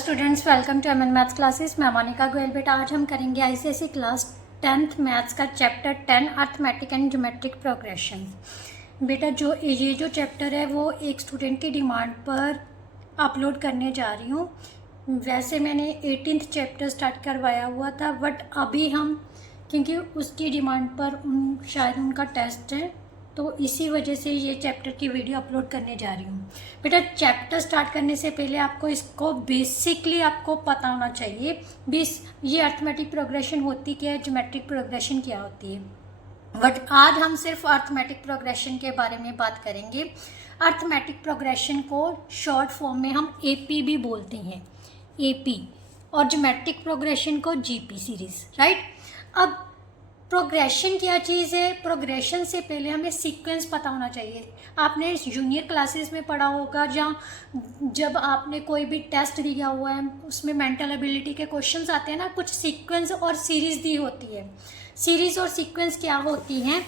Students, welcome to MN maths classes. मैं मोनिका गोयल। बेटा आज हम करेंगे आईसीएसई क्लास 10th मैथ्स का chapter 10 arithmetic and geometric progression. बेटा ये जो चैप्टर है वो एक स्टूडेंट की डिमांड पर अपलोड करने जा रही हूँ। वैसे मैंने 18th चैप्टर स्टार्ट करवाया हुआ था, बट अभी हम क्योंकि उसकी डिमांड पर शायद उनका टेस्ट है, तो इसी वजह से ये चैप्टर की वीडियो अपलोड करने जा रही हूँ। बेटा चैप्टर स्टार्ट करने से पहले आपको इसको बेसिकली आपको पता होना चाहिए ये अर्थमेटिक प्रोग्रेशन होती क्या है, ज्योमेट्रिक प्रोग्रेशन क्या होती है। बट आज हम सिर्फ अर्थमेटिक प्रोग्रेशन के बारे में बात करेंगे। अर्थमेटिक प्रोग्रेशन को शॉर्ट फॉर्म में हम एपी भी बोलते हैं, एपी, और ज्योमेट्रिक प्रोग्रेशन को जीपी सीरीज, राइट। अब प्रोग्रेशन क्या चीज़ है? प्रोग्रेशन से पहले हमें सीक्वेंस पता होना चाहिए। आपने जूनियर क्लासेस में पढ़ा होगा, जहाँ जब आपने कोई भी टेस्ट दिया हुआ है उसमें मेंटल एबिलिटी के क्वेश्चंस आते हैं ना, कुछ सीक्वेंस और सीरीज दी होती है। सीरीज और सीक्वेंस क्या होती हैं?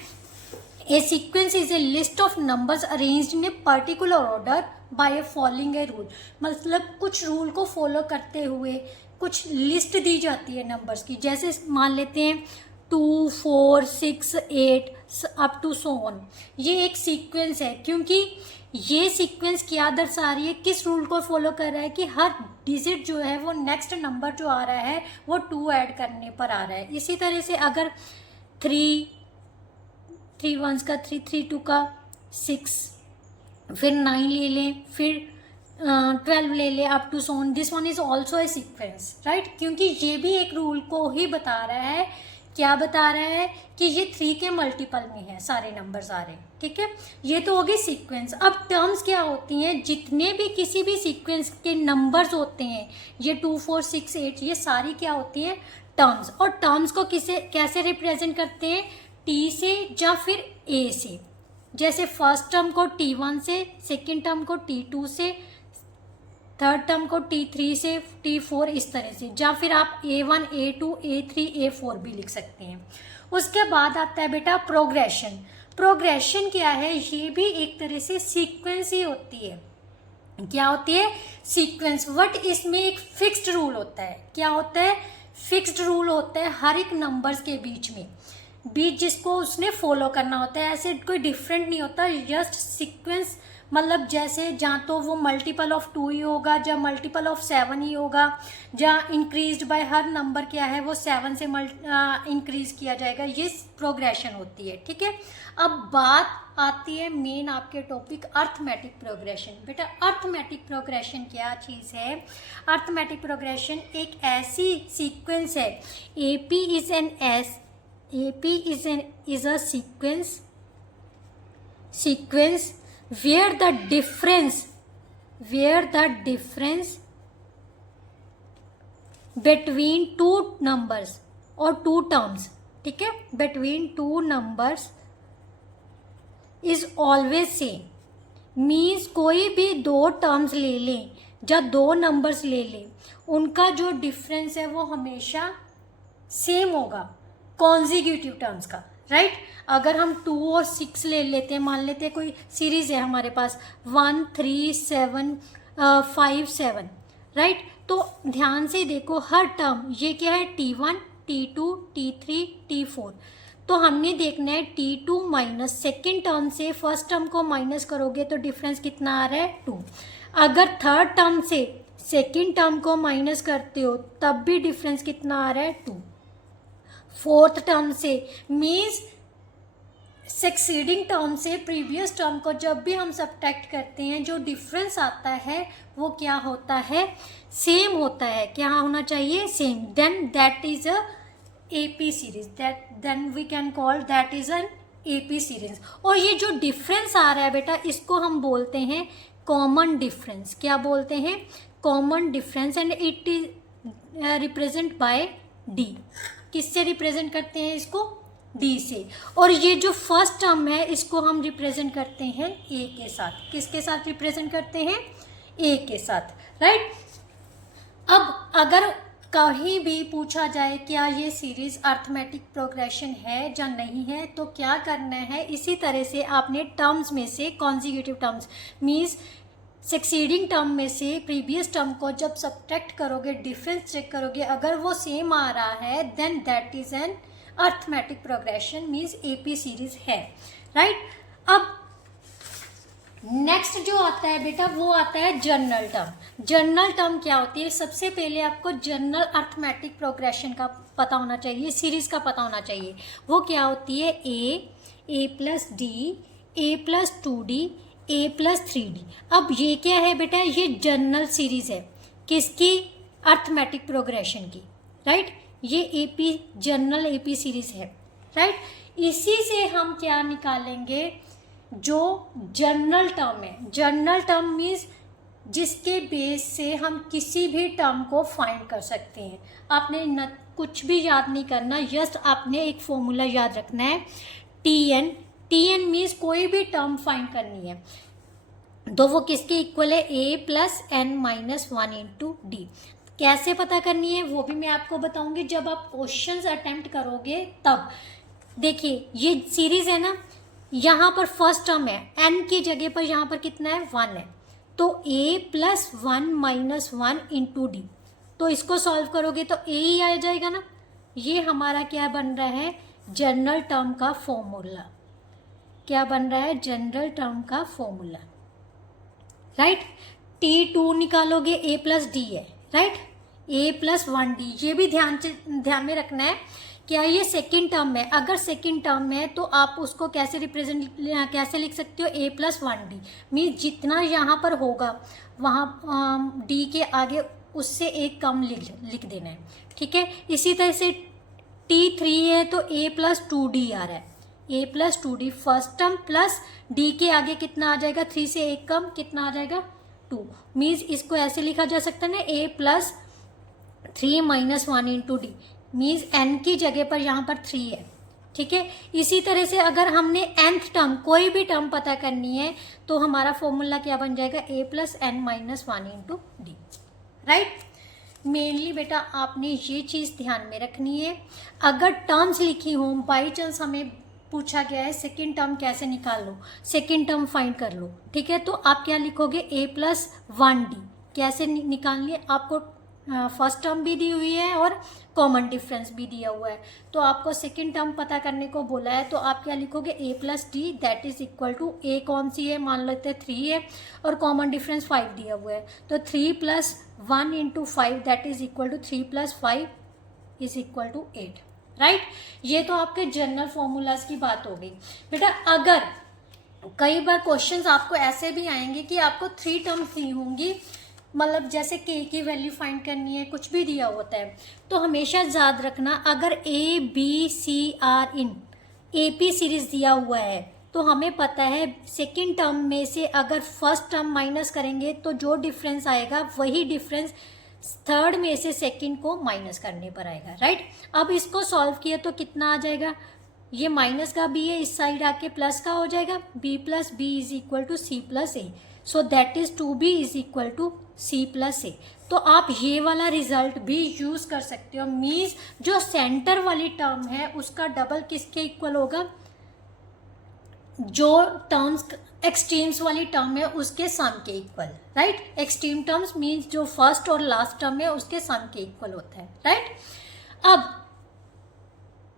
A sequence is a list of numbers arranged in a particular order by following a rule. मतलब कुछ रूल को फॉलो करते हुए कुछ लिस्ट दी जाती है नंबर्स की। जैसे मान लेते हैं 2, 4, 6, 8 अप टू सो ऑन। ये एक सीक्वेंस है, क्योंकि ये सीक्वेंस क्या दर्शा रही है, किस रूल को फॉलो कर रहा है कि हर डिजिट जो है वो नेक्स्ट नंबर जो आ रहा है वो 2 ऐड करने पर आ रहा है। इसी तरह से अगर 3 1s का 3, 3 2 का 6, फिर 9 ले लें, फिर 12 ले लें up to so on, this one is also a sequence, right. क्योंकि ये भी एक रूल को ही बता रहा है। क्या बता रहा है कि ये 3 के मल्टीपल में है सारे नंबर्स आ रहे हैं, ठीक है। ये तो होगी सीक्वेंस। अब टर्म्स क्या होती हैं? जितने भी किसी भी सीक्वेंस के नंबर्स होते हैं, ये 2, 4, 6, 8, ये सारी क्या होती हैं? टर्म्स। और टर्म्स को कैसे रिप्रेजेंट करते हैं? टी से या फिर ए से। जैसे फर्स्ट टर्म को T1 से, सेकेंड टर्म को T2 से, थर्ड टर्म को T3 से, T4 इस तरह से, या फिर आप A1, A2, A3, A4 भी लिख सकते हैं। उसके बाद आता है बेटा प्रोग्रेशन। प्रोग्रेशन क्या है? ये भी एक तरह से सीक्वेंस ही होती है। क्या होती है? सीक्वेंस। बट इसमें एक फिक्स्ड रूल होता है। क्या होता है? फिक्स्ड रूल होता है हर एक नंबर्स के बीच जिसको उसने फॉलो करना होता है। ऐसे कोई डिफरेंट नहीं होता, जस्ट सीक्वेंस। मतलब जैसे जहाँ तो वो मल्टीपल ऑफ 2 ही होगा, या मल्टीपल ऑफ 7 ही होगा, जहाँ इंक्रीज्ड बाय हर नंबर क्या है वो 7 से इंक्रीज किया जाएगा। ये प्रोग्रेशन होती है, ठीक है। अब बात आती है मेन आपके टॉपिक अर्थमेटिक प्रोग्रेशन। बेटा अर्थमेटिक प्रोग्रेशन क्या चीज़ है? अर्थमेटिक प्रोग्रेशन एक ऐसी सीक्वेंस है। AP is a sequence where the difference between two numbers or two terms, ठीक है, between two numbers is always same। Means कोई भी 2 टर्म्स ले लें या 2 नंबर्स ले लें, उनका जो डिफरेंस है वो हमेशा सेम होगा कॉन्जिक्यूटिव टर्म्स का, राइट। अगर हम 2 और 6 ले लेते हैं, मान लेते हैं कोई सीरीज है हमारे पास 1, 3, 7, 5, 7, राइट। तो ध्यान से देखो हर टर्म, ये क्या है? T1, T2, T3, T4। तो हमने देखना है T2 माइनस सेकेंड टर्म से फर्स्ट टर्म को माइनस करोगे तो डिफरेंस कितना आ रहा है? 2। अगर थर्ड टर्म से सेकेंड टर्म को माइनस करते हो तब भी डिफरेंस कितना आ रहा है? 2। फोर्थ टर्म से मीन्स सक्सीडिंग टर्म से प्रीवियस टर्म को जब भी हम सब्ट्रैक्ट करते हैं, जो डिफरेंस आता है वो क्या होता है? सेम होता है। क्या होना चाहिए? Same. Then that is a AP series. Then we can call that is an AP series. और ये जो डिफरेंस आ रहा है बेटा, इसको हम बोलते हैं कॉमन डिफरेंस। क्या बोलते हैं? Common difference. And it is represent by D। किससे रिप्रेजेंट करते हैं इसको? D से। और ये जो फर्स्ट टर्म है इसको हम रिप्रेजेंट करते हैं A के साथ। किसके साथ रिप्रेजेंट करते हैं? A के साथ, राइट। अब अगर कहीं भी पूछा जाए क्या ये सीरीज अर्थमेटिक प्रोग्रेशन है या नहीं है, तो क्या करना है? इसी तरह से आपने टर्म्स में से consecutive terms means succeeding term में से प्रीवियस टर्म को जब सब्ट्रैक्ट करोगे, डिफरेंस चेक करोगे, अगर वो सेम आ रहा है then that is an arithmetic progression, means AP series है, राइट। अब नेक्स्ट जो आता है बेटा वो आता है जनरल टर्म। जनरल टर्म क्या होती है? सबसे पहले आपको जनरल अर्थमेटिक प्रोग्रेशन का पता होना चाहिए, सीरीज का पता होना चाहिए। वो क्या होती है? A plus d, a plus 2d, a plus 3d। अब ये क्या है बेटा? ये जनरल सीरीज है, किसकी? अर्थमेटिक प्रोग्रेशन की, राइट। ये एपी जनरल एपी सीरीज है, राइट। इसी से हम क्या निकालेंगे? जो जनरल टर्म है, जनरल टर्म मीन्स जिसके बेस से हम किसी भी टर्म को फाइंड कर सकते हैं। आपने कुछ भी याद नहीं करना, जस्ट आपने एक फॉर्मूला याद रखना है, टी एन मीन्स कोई भी टर्म फाइंड करनी है तो वो किसके इक्वल है? A plus n minus 1 into d. कैसे पता करनी है वो भी मैं आपको बताऊंगी जब आप क्वेश्चंस अटेम्प्ट करोगे तब। देखिए ये सीरीज है ना, यहाँ पर फर्स्ट टर्म है, n की जगह पर यहाँ पर कितना है? 1 है, तो a plus 1 minus 1 into D. तो इसको सॉल्व करोगे तो a ही आ जाएगा ना। ये हमारा क्या बन रहा है? जनरल टर्म का फॉर्मूला। क्या बन रहा है? जनरल टर्म का फॉर्मूला, राइट। T2 निकालोगे, a प्लस डी है, राइट, a प्लस 1d। ये भी ध्यान में रखना है। क्या ये सेकेंड टर्म में? अगर सेकेंड टर्म में तो आप उसको कैसे कैसे लिख सकते हो? a प्लस 1d मीन्स जितना यहाँ पर होगा वहाँ d के आगे उससे एक कम लिख देना है, ठीक है। इसी तरह से T3 है तो a प्लस 2d आ रहा है, a plus 2d first term plus d के आगे कितना आ जाएगा? 3 से एक कम कितना आ जाएगा? 2। मीन्स इसको ऐसे लिखा जा सकता है ना, a plus 3 minus 1 into D, means n की जगह पर यहाँ पर 3 है, ठीक है। इसी तरह से अगर हमने nth टर्म कोई भी टर्म पता करनी है तो हमारा फॉर्मूला क्या बन जाएगा? a plus n minus 1 into d, right. Mainly बेटा आपने ये चीज़ ध्यान में रखनी है। अगर टर्म्स लिखी हों, बाई चांस हमें पूछा गया है सेकेंड टर्म कैसे निकाल लो, सेकेंड टर्म फाइंड कर लो, ठीक है, तो आप क्या लिखोगे? a plus 1d। कैसे निकालनी है? आपको फर्स्ट टर्म भी दी हुई है और कॉमन डिफरेंस भी दिया हुआ है, तो आपको सेकेंड टर्म पता करने को बोला है, तो आप क्या लिखोगे? a plus d that is equal to a कौन सी है? मान लेते हैं 3 है और कॉमन डिफरेंस 5 दिया हुआ है, तो 3 plus 1 into 5 that is equal to 3 plus 5 is equal to 8, right. ये तो आपके जनरल फॉर्मूलाज की बात हो गई बेटा। अगर कई बार क्वेश्चंस आपको ऐसे भी आएंगे कि आपको 3 टर्म्स दी होंगी, मतलब जैसे k की वैल्यू फाइंड करनी है, कुछ भी दिया होता है, तो हमेशा याद रखना अगर a b c r in AP series दिया हुआ है तो हमें पता है सेकंड टर्म में से अगर फर्स्ट टर्म माइनस करेंगे तो जो डिफरेंस आएगा वही डिफरेंस थर्ड में से सेकंड को माइनस करने पर आएगा, राइट। अब इसको सॉल्व किया तो कितना आ जाएगा? ये माइनस का b है, इस साइड आके प्लस का हो जाएगा, b plus b is equal to c plus a, so that is 2b is equal to c plus a. तो आप ये वाला रिजल्ट भी यूज कर सकते हो, मीन्स जो सेंटर वाली टर्म है उसका डबल किसके इक्वल होगा? जो टर्म्स एक्सट्रीम्स वाली टर्म है उसके सम के equal, right. Extreme terms means जो फर्स्ट और लास्ट टर्म है उसके सम के इक्वल होता है, राइट। अब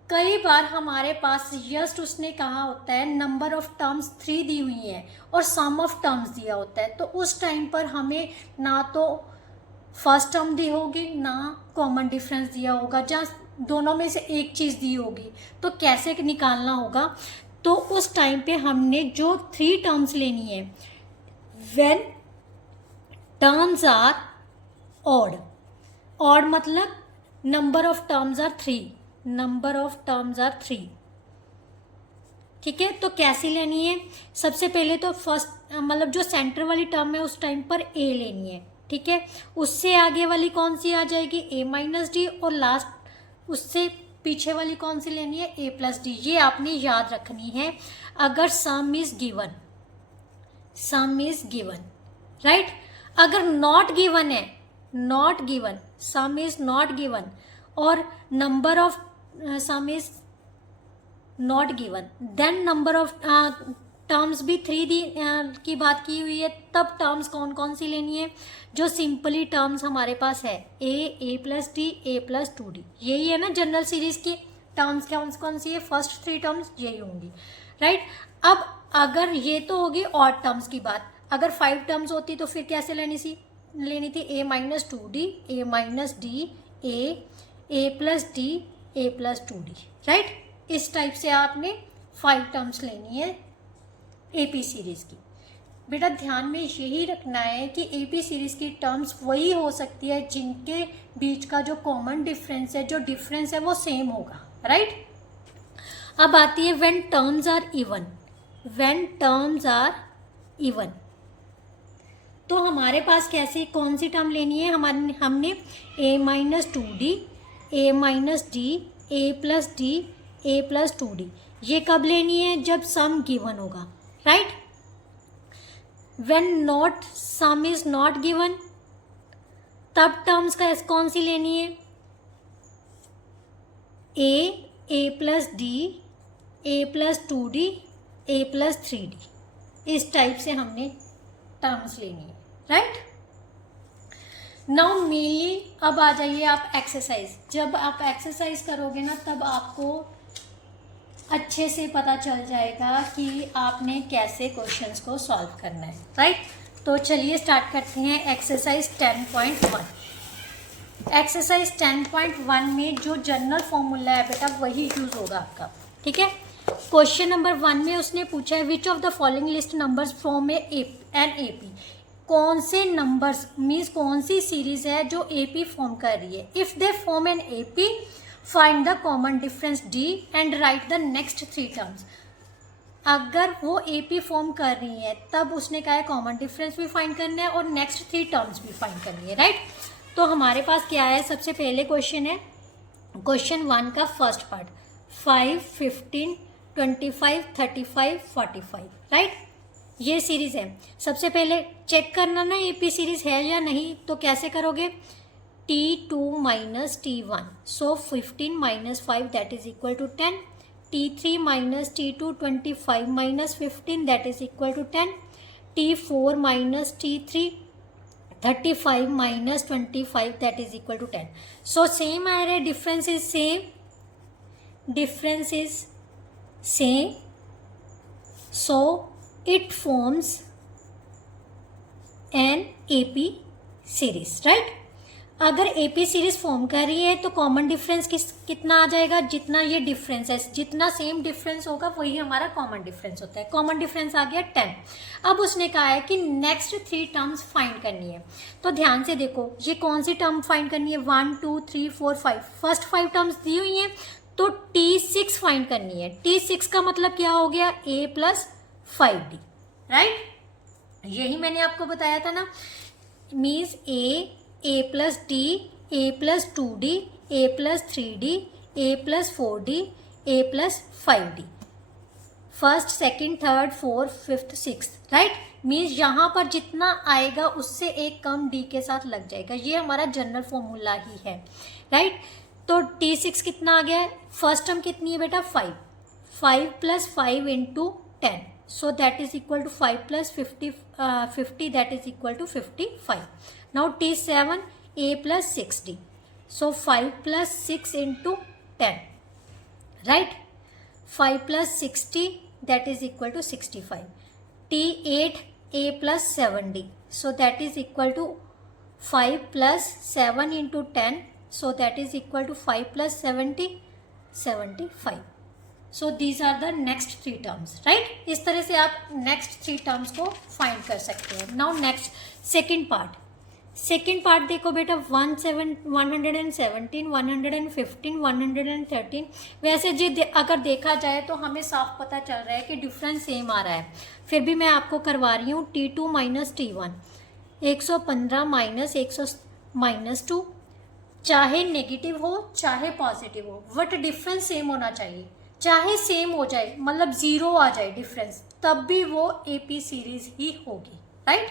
कई बार हमारे पास जस्ट उसने कहा होता है नंबर ऑफ टर्म्स 3 दी हुई है और सम ऑफ टर्म्स दिया होता है, तो उस टाइम पर हमें ना तो फर्स्ट टर्म दी होगी ना कॉमन डिफरेंस दिया होगा, जहाँ दोनों में से एक चीज़ दी होगी, तो कैसे निकालना होगा? तो उस टाइम पे हमने जो 3 टर्म्स लेनी है, when terms are odd, odd मतलब number of terms are 3, number of terms are 3, ठीक है। तो कैसी लेनी है? सबसे पहले तो फर्स्ट मतलब जो सेंटर वाली टर्म है उस टाइम पर a लेनी है, ठीक है। उससे आगे वाली कौन सी आ जाएगी? a माइनस डी, और लास्ट उससे पीछे वाली कौन सी लेनी है? a plus d. ये आपने याद रखनी है। अगर sum is given, sum is given, right. अगर नॉट गिवन है, not given, sum is not given और number of sum is not given, then number of terms भी 3 की बात की हुई है, तब टर्म्स कौन कौन सी लेनी है? जो सिंपली टर्म्स हमारे पास है a plus d, a plus 2d, यही है ना जनरल सीरीज की टर्म्स। कौन कौन सी है? फर्स्ट 3 टर्म्स यही होंगी, राइट। अब अगर ये तो होगी ऑड टर्म्स की बात, अगर 5 टर्म्स होती तो फिर कैसे लेनी थी? ए minus 2d, A minus D, a plus d, a plus 2d, right. इस टाइप से आपने 5 टर्म्स लेनी है एपी सीरीज की। बेटा ध्यान में यही रखना है कि एपी सीरीज की टर्म्स वही हो सकती है जिनके बीच का जो कॉमन डिफरेंस है, जो डिफरेंस है वो सेम होगा, राइट। अब आती है when terms are even. When terms are even तो हमारे पास कैसे कौन सी टर्म लेनी है? हमने ए minus 2d, A minus D, a plus d, a plus 2d, ये कब लेनी है? जब सम गिवन होगा, right. When not some is not given, तब टर्म्स का कौन सी लेनी है? A plus d, a plus 2d, a plus 3d, इस टाइप से हमने टर्म्स लेनी है, राइट। नाउ मेनली अब आ जाइए आप एक्सरसाइज। जब आप एक्सरसाइज करोगे ना तब आपको अच्छे से पता चल जाएगा कि आपने कैसे क्वेश्चंस को सॉल्व करना है, राइट। तो चलिए स्टार्ट करते हैं एक्सरसाइज 10.1। एक्सरसाइज 10.1 में जो जनरल फॉर्मूला है बेटा वही यूज होगा आपका, ठीक है। क्वेश्चन नंबर 1 में उसने पूछा है which of the following list numbers from an AP. कौन से नंबर्स मीन्स कौन सी सीरीज है जो एपी फॉर्म कर रही है? If they form an AP find the common difference D and right the next 3 terms. अगर वो एपी फॉर्म कर रही है तब उसने कहा है कॉमन डिफरेंस भी फाइंड करना है और नेक्स्ट 3 टर्म्स भी फाइंड करनी है, राइट। तो हमारे पास क्या है? सबसे पहले क्वेश्चन है क्वेश्चन 1 का फर्स्ट पार्ट 5, 15, 25, 35, 45, राइट। ये सीरीज है। सबसे पहले चेक करना ना एपी सीरीज है या नहीं, तो कैसे करोगे? T2 minus T1, so 15 minus 5 that is equal to 10. T3 minus T2, 25 minus 15 that is equal to 10. T4 minus T3, 35 minus 25 that is equal to 10. So same array, difference is same. Difference is same. So it forms an AP series, right? अगर AP series form कर रही है तो common difference कितना आ जाएगा? जितना ये डिफरेंस है, जितना सेम डिफरेंस होगा वही हमारा कॉमन डिफरेंस होता है। कॉमन डिफरेंस आ गया 10। अब उसने कहा है कि नेक्स्ट 3 टर्म्स फाइंड करनी है। तो ध्यान से देखो ये कौन सी टर्म फाइंड करनी है? 1, 2, 3, 4, 5। फर्स्ट 5 टर्म्स दी हुई हैं तो T6 फाइंड करनी है। T6 का मतलब क्या हो गया? A plus 5D, right. यही मैंने आपको बताया था ना, means a plus d, a plus 2d, a plus 3d, a plus 4d, a plus 5d। First, second, third, fourth, fifth, sixth, right. Means यहाँ पर जितना आएगा उससे एक कम डी के साथ लग जाएगा। ये हमारा जनरल फॉर्मूला ही है, राइट। तो T6 कितना आ गया है? फर्स्ट टर्म कितनी है बेटा? 5। 5 plus 5 into 10, so that is equal to 5 plus 50, 50 that is equal to 55. Now T7, A plus 6D, so 5 plus 6 into 10, right? 5 plus 60 that is equal to 65. T8, A plus 7D, so that is equal to 5 plus 7 into 10, so that is equal to 5 plus 70, 75. So these are the next 3 terms, right? इस तरह से आप next 3 terms को find कर सकते हैं। Now next second part. Second part देखो बेटा 117, 115, 113। वैसे जी अगर देखा जाए तो हमें साफ पता चल रहा है कि डिफरेंस सेम आ रहा है, फिर भी मैं आपको करवा रही हूँ T2 minus T1, 115 minus 100 minus 2, चाहे नेगेटिव हो चाहे पॉजिटिव हो, बट डिफरेंस सेम होना चाहिए। चाहे सेम हो जाए मतलब 0 आ जाए डिफरेंस, तब भी वो एपी सीरीज ही होगी, right.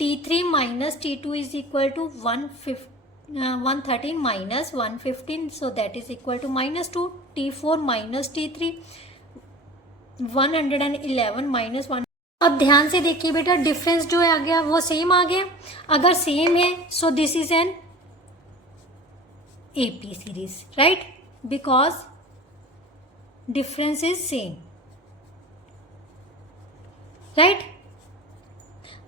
T3 minus T2 is equal to 113 minus 115, so that is equal to -2. T4 minus T3, 111 minus 1। अब ध्यान से देखिए बेटा, डिफरेंस जो है आ गया वो सेम आ गया। अगर सेम है so this is an AP series, right, because difference is same, right.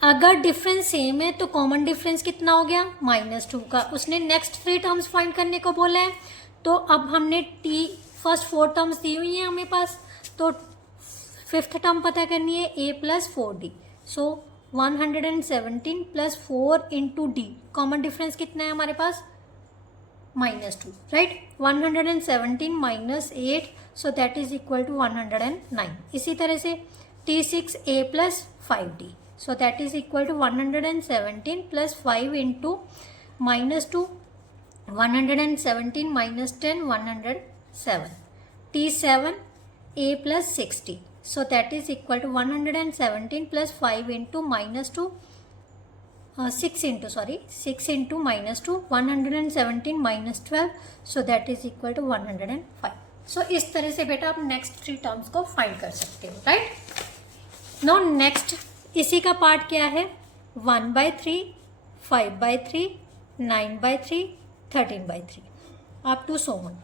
अगर डिफरेंस सेम है तो कॉमन डिफरेंस कितना हो गया, -2 का। उसने नेक्स्ट 3 टर्म्स फाइंड करने को बोला है, तो अब हमने टी फर्स्ट 4 टर्म्स दी हुई है हमें पास, तो 5th टर्म पता करनी है a plus 4d। So 117 plus 4 into d, common difference कितना है हमारे पास, -2, right. 117 minus 8, so that is equal to 109। इसी तरह से T6a plus 5d, so that is equal to 117 plus 5 into -2, 117 minus 10, 107. T7a plus 60, so that is equal to 117 plus 5 into -2, 6 into -2, 117 minus 12, so that is equal to 105. so इस तरह से बेटा आप next 3 terms को find कर सकते हो, right. Now next इसी का पार्ट क्या है, 1/3, 5/3, 9/3, 13/3 up to so on.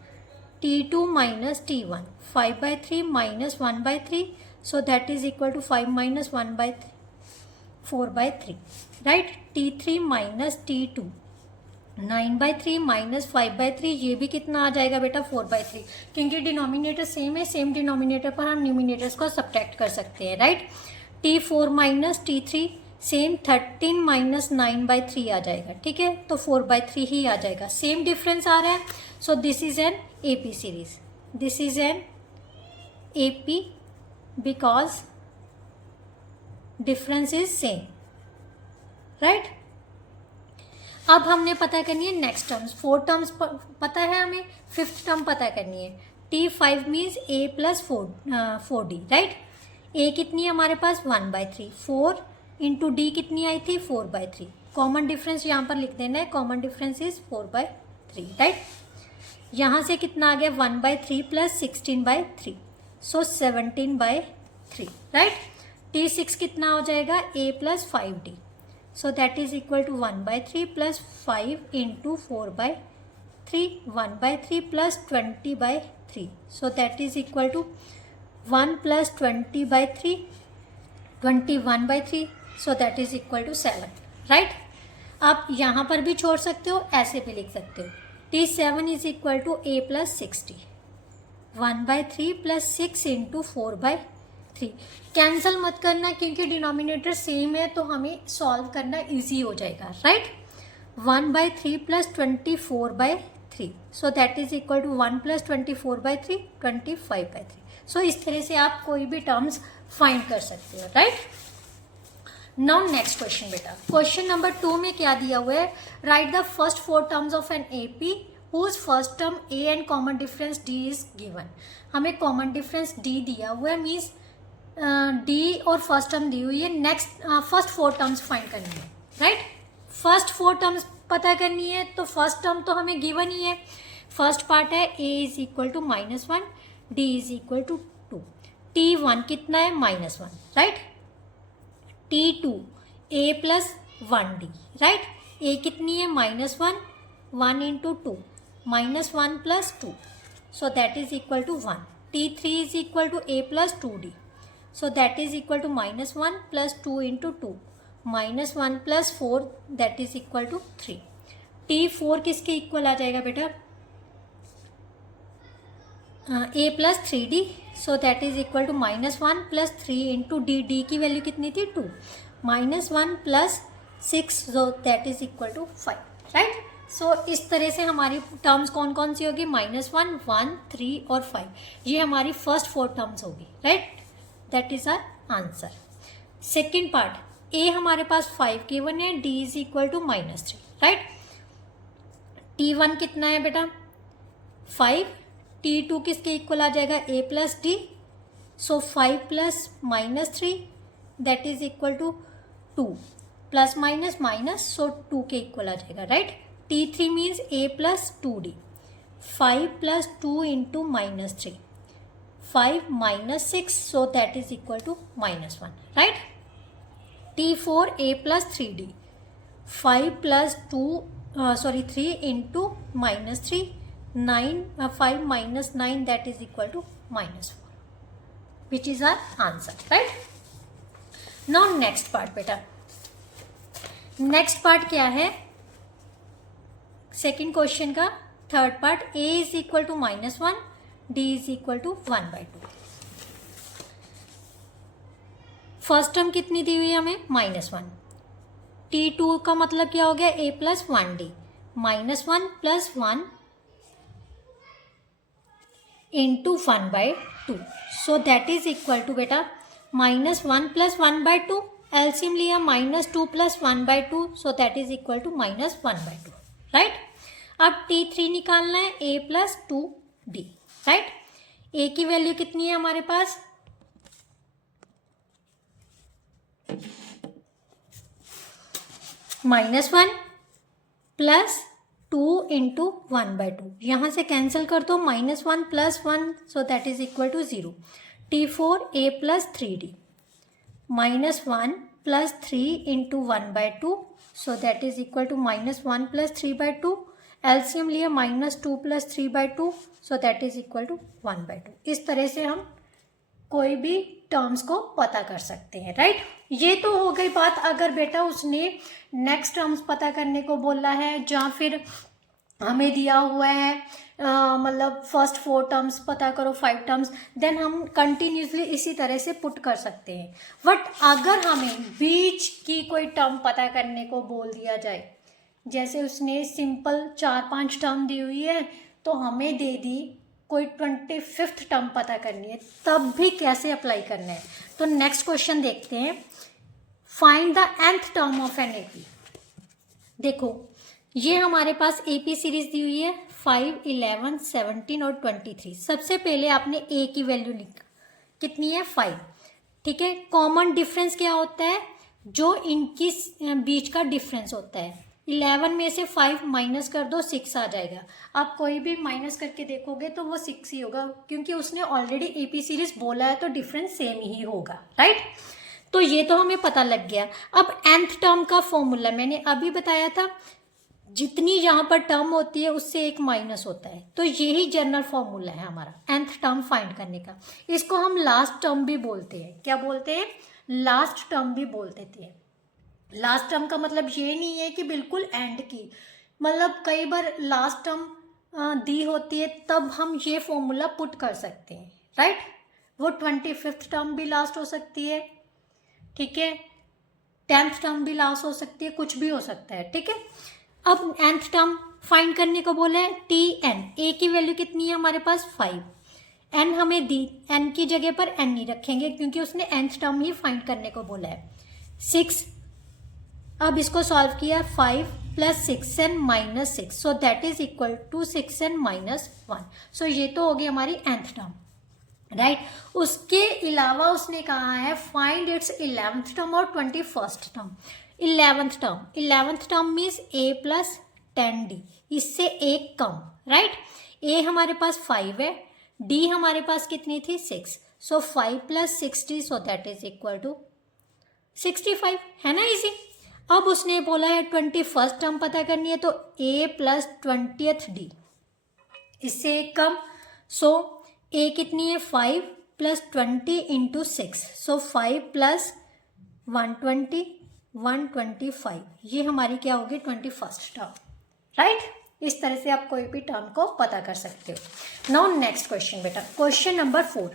T2 minus T1, 5/3 minus 1/3, so that is equal to 5 minus 1/3, 4/3, right। T3 minus T2, 9/3 minus 5/3, ये भी कितना आ जाएगा बेटा, 4/3, क्योंकि डिनोमिनेटर सेम है, सेम डिनोमिनेटर पर हम न्यूमिनेटर्स को सब्ट्रैक्ट कर सकते हैं, right. T4 minus T3 same 13 minus 9/3 आ जाएगा, ठीक है, तो 4/3 ही आ जाएगा, सेम डिफरेंस आ रहा है। So this is an AP series, this is an AP because difference is same, right. अब हमने पता करनी है नेक्स्ट टर्म्स, 4 टर्म्स पता है हमें, 5th टर्म पता करनी है। T5 means a plus 4d, right. a कितनी है हमारे पास, 1/3, 4 इंटू डी कितनी आई थी, 4/3। कॉमन डिफरेंस यहाँ पर लिख देना है, कॉमन डिफरेंस इज 4/3, राइट। यहाँ से कितना आ गया, 1/3 प्लस 16/3, सो 17/3, राइट। T6 कितना हो जाएगा, a plus 5d, so that is equal to 1/3 plus 5 into 4/3, 1/3 plus 20/3, so that is equal to 1 plus 20/3, 21/3, so that is equal to 7, right। आप यहाँ पर भी छोड़ सकते हो, ऐसे भी लिख सकते हो। T7 is equal to a plus 60, 1/3 plus 6 into 4/3। Cancel मत करना क्योंकि डिनोमिनेटर सेम है, तो हमें सॉल्व करना इजी हो जाएगा, right. 1/3 plus 24/3, so that is equal to 1 plus 24/3, 25/3। So इस तरह से आप कोई भी टर्म्स फाइंड कर सकते हो, राइट। नाउ नेक्स्ट क्वेश्चन बेटा, क्वेश्चन नंबर 2 में क्या दिया हुआ है, write the first 4 terms of an AP whose first term a and common difference d is given. हमें कॉमन डिफरेंस d दिया हुआ है, मीन्स डी और फर्स्ट टर्म दी हुई है, नेक्स्ट फर्स्ट 4 टर्म्स फाइंड करनी है, राइट। फर्स्ट 4 टर्म्स पता करनी है, तो फर्स्ट टर्म तो हमें गिवन ही है। फर्स्ट पार्ट है a is equal to -1, d is equal to 2। T1 कितना है, -1, right. T2 a plus 1d, right. a कितनी है, -1, 1 into 2, -1 plus 2, so that is equal to 1। T3 is equal to a plus 2d, so that is equal to -1 plus 2 into 2, -1 plus 4, that is equal to 3। T4 किसके equal आ जाएगा बेटा, a plus 3d, so that is equal to -1 plus 3 into d, d की value कितनी थी, 2, -1 plus 6, so that is equal to 5, right. So इस तरह से हमारी टर्म्स कौन कौन सी होगी, -1, 1, 3 और 5, ये हमारी फर्स्ट 4 टर्म्स होगी, right. That is our answer. Second part, a हमारे पास 5 गिवन है, d is equal to -3, right. T1 कितना है बेटा, 5, T2 किसके इक्वल आ जाएगा, a plus d, so 5 plus -3 that is equal to 2, plus minus minus, so 2 के इक्वल आ जाएगा, right. T3 means a plus 2d, 5 plus 2 into -3, 5 minus 6, so that is equal to minus 1, right? T4 a plus 3d, 5 plus 3 into minus 3, 5 minus 9, that is equal to minus 4, which is our answer, right? Now next part बेटा, next part क्या है, second question का third part, a is equal to -1, d is equal to 1/2। First term कितनी दी हुई है हमें, -1। T2 का मतलब क्या हो गया, a plus 1d, -1 plus 1 into 1/2, so that is equal to बेटा -1 प्लस 1/2, एलसीएम लिया -2 plus 1/2, so that is equal to -1/2, right. अब T3 निकालना है, a plus 2d, right. a की वैल्यू कितनी है हमारे पास, -1 प्लस 2 इंटू 1/2, यहां से कैंसिल कर दो, -1 plus 1, so that is equal to 0। T4 a plus 3d, -1 plus 3 into 1/2, so that is equal to -1 plus 3/2, LCM लिया -2 plus 3/2, so that is equal to 1/2। इस तरह से हम कोई भी टर्म्स को पता कर सकते हैं, राइट। ये तो हो गई बात अगर बेटा उसने नेक्स्ट टर्म्स पता करने को बोला है, या फिर हमें दिया हुआ है मतलब फर्स्ट 4 टर्म्स पता करो, 5 टर्म्स, देन हम कंटिन्यूसली इसी तरह से पुट कर सकते हैं। बट अगर हमें बीच की कोई टर्म पता करने को बोल दिया जाए, जैसे उसने सिंपल 4-5 टर्म दी हुई है, तो हमें दे दी कोई 25th टर्म पता करनी है, तब भी कैसे अप्लाई करना है। तो नेक्स्ट क्वेश्चन देखते हैं, find the nth term of an AP. देखो ये हमारे पास एपी सीरीज दी हुई है 5, 11, 17 और 23। सबसे पहले आपने a की वैल्यू लिखा, कितनी है 5, ठीक है। कॉमन डिफरेंस क्या होता है, जो इनकी बीच का डिफरेंस होता है। 11 में से 5 माइनस कर दो, 6 आ जाएगा। आप कोई भी माइनस करके देखोगे तो वो 6 ही होगा, क्योंकि उसने ऑलरेडी एपी सीरीज बोला है, तो डिफरेंस सेम ही होगा, राइट। तो ये तो हमें पता लग गया। अब nth टर्म का फॉर्मूला मैंने अभी बताया था, जितनी यहाँ पर टर्म होती है उससे एक माइनस होता है, तो यही जनरल फॉर्मूला है हमारा nth टर्म फाइंड करने का। इसको हम लास्ट टर्म भी बोलते हैं, क्या बोलते हैं, लास्ट टर्म भी बोल देते हैं। लास्ट टर्म का मतलब ये नहीं है कि बिल्कुल एंड की, मतलब कई बार लास्ट टर्म दी होती है, तब हम ये फॉर्मूला पुट कर सकते हैं, राइट। वो 25th टर्म भी लास्ट हो सकती है, ठीक है, 10th टर्म भी लास्ट हो सकती है, कुछ भी हो सकता है, ठीक है। अब nth टर्म फाइंड करने को बोला है, Tn, a की वैल्यू कितनी है हमारे पास 5, n हमें दी, n की जगह पर n नहीं रखेंगे क्योंकि उसने nth टर्म ही फाइंड करने को बोला है। 6, अब इसको सॉल्व किया, 5 plus 6n minus 6, so that is equal to 6n minus 1। So ये तो होगी हमारी nth टर्म, राइट। उसके अलावा उसने कहा है फाइंड इट्स 11th टर्म और 21st term. 11th term means a plus 10d, इससे एक कम, राइट। a हमारे पास 5 है, d हमारे पास कितनी थी 6, so 5 plus 60, so that is equal to 65, है ना इजी। अब उसने बोला है 21st टर्म पता करनी है, तो a प्लस 20th d, इससे एक कम, सो a कितनी है 5 प्लस 20 इंटू 6, सो 5 प्लस 120, 125, ये हमारी क्या होगी 21st टर्म, राइट। इस तरह से आप कोई भी टर्म को पता कर सकते हो। नाउ नेक्स्ट क्वेश्चन बेटा, क्वेश्चन नंबर 4,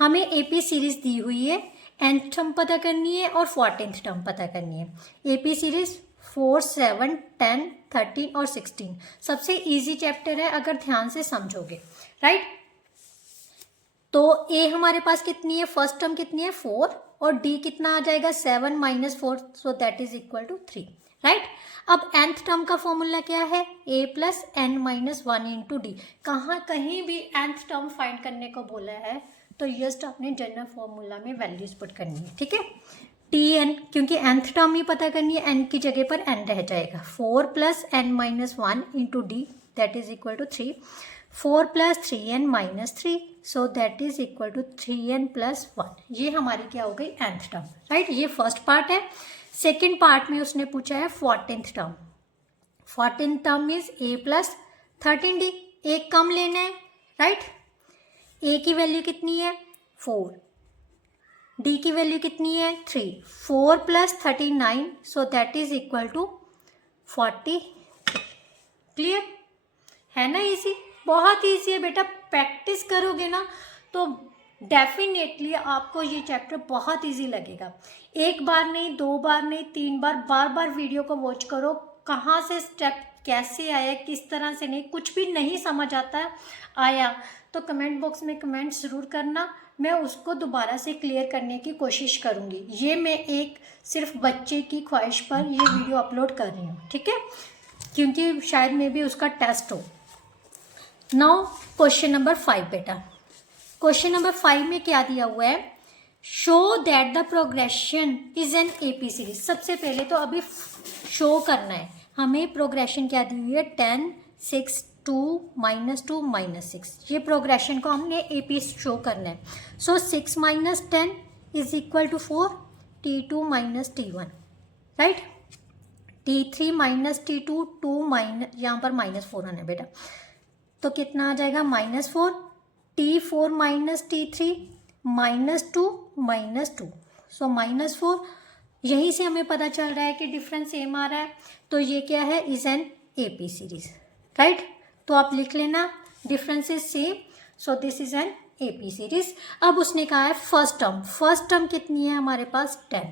हमें एपी सीरीज दी हुई है, nth टर्म पता करनी है और 14th टर्म पता करनी है। एपी सीरीज 4, 7, 10, 13 और 16 सबसे इजी चैप्टर है अगर ध्यान से समझोगे, राइट। तो a हमारे पास कितनी है, फर्स्ट टर्म कितनी है 4, और d कितना आ जाएगा 7 minus 4, so that is equal to 3, right. अब nth टर्म का फॉर्मूला क्या है, a plus n minus 1 into d. कहीं भी nth टर्म फाइंड करने को बोला है तो जस्ट आपने जनरल फॉर्मूला में वैल्यूज पुट करनी है, ठीक है। Tn, क्योंकि nth टर्म ही पता करनी है, n की जगह पर n रह जाएगा, 4 plus n minus 1 into d, that is equal to 3। 4 + 3n - 3, so that is equal to 3n + 1। ये हमारी क्या हो गई nth टर्म, राइट। ये फर्स्ट पार्ट है। सेकेंड पार्ट में उसने पूछा है 14th term. 14th term is a + 13d, एक कम लेना है, राइट। a की वैल्यू कितनी है 4, d की वैल्यू कितनी है 3, 4 + 39, so that is equal to 40। Clear है ना, इजी, बहुत ईजी है बेटा। प्रैक्टिस करोगे ना तो डेफिनेटली आपको ये चैप्टर बहुत इजी लगेगा। एक बार नहीं, 2 बार नहीं, 3 बार, बार बार वीडियो को वॉच करो। कहाँ से स्टेप कैसे आया, किस तरह से नहीं, कुछ भी नहीं समझ आता आया तो कमेंट बॉक्स में कमेंट ज़रूर करना, मैं उसको दोबारा से क्लियर करने की कोशिश करूँगी। ये मैं एक सिर्फ बच्चे की ख्वाहिश पर ये वीडियो अपलोड कर रही हूँ, ठीक है, क्योंकि शायद में भी उसका टेस्ट हो। नाउ क्वेश्चन नंबर 5 बेटा। क्वेश्चन नंबर 5 में क्या दिया हुआ है, show that the progression is an AP series. सबसे पहले तो अभी शो करना है हमें, प्रोग्रेशन क्या दी हुई है 10, 6, 2, -2, -6। ये प्रोग्रेशन को हमने एपी शो करना है। So 6 - 10 is equal to 4, T2 - T1, right. T3 - T2, 2 यहाँ पर -4 आना है बेटा, तो कितना आ जाएगा -4, T4 - T3, -2, -2, सो -4। यहीं से हमें पता चल रहा है कि डिफरेंस सेम आ रहा है, तो ये क्या है, is an AP series, right. तो आप लिख लेना difference is same, so this is an AP series. अब उसने कहा है फर्स्ट टर्म, फर्स्ट टर्म कितनी है हमारे पास 10,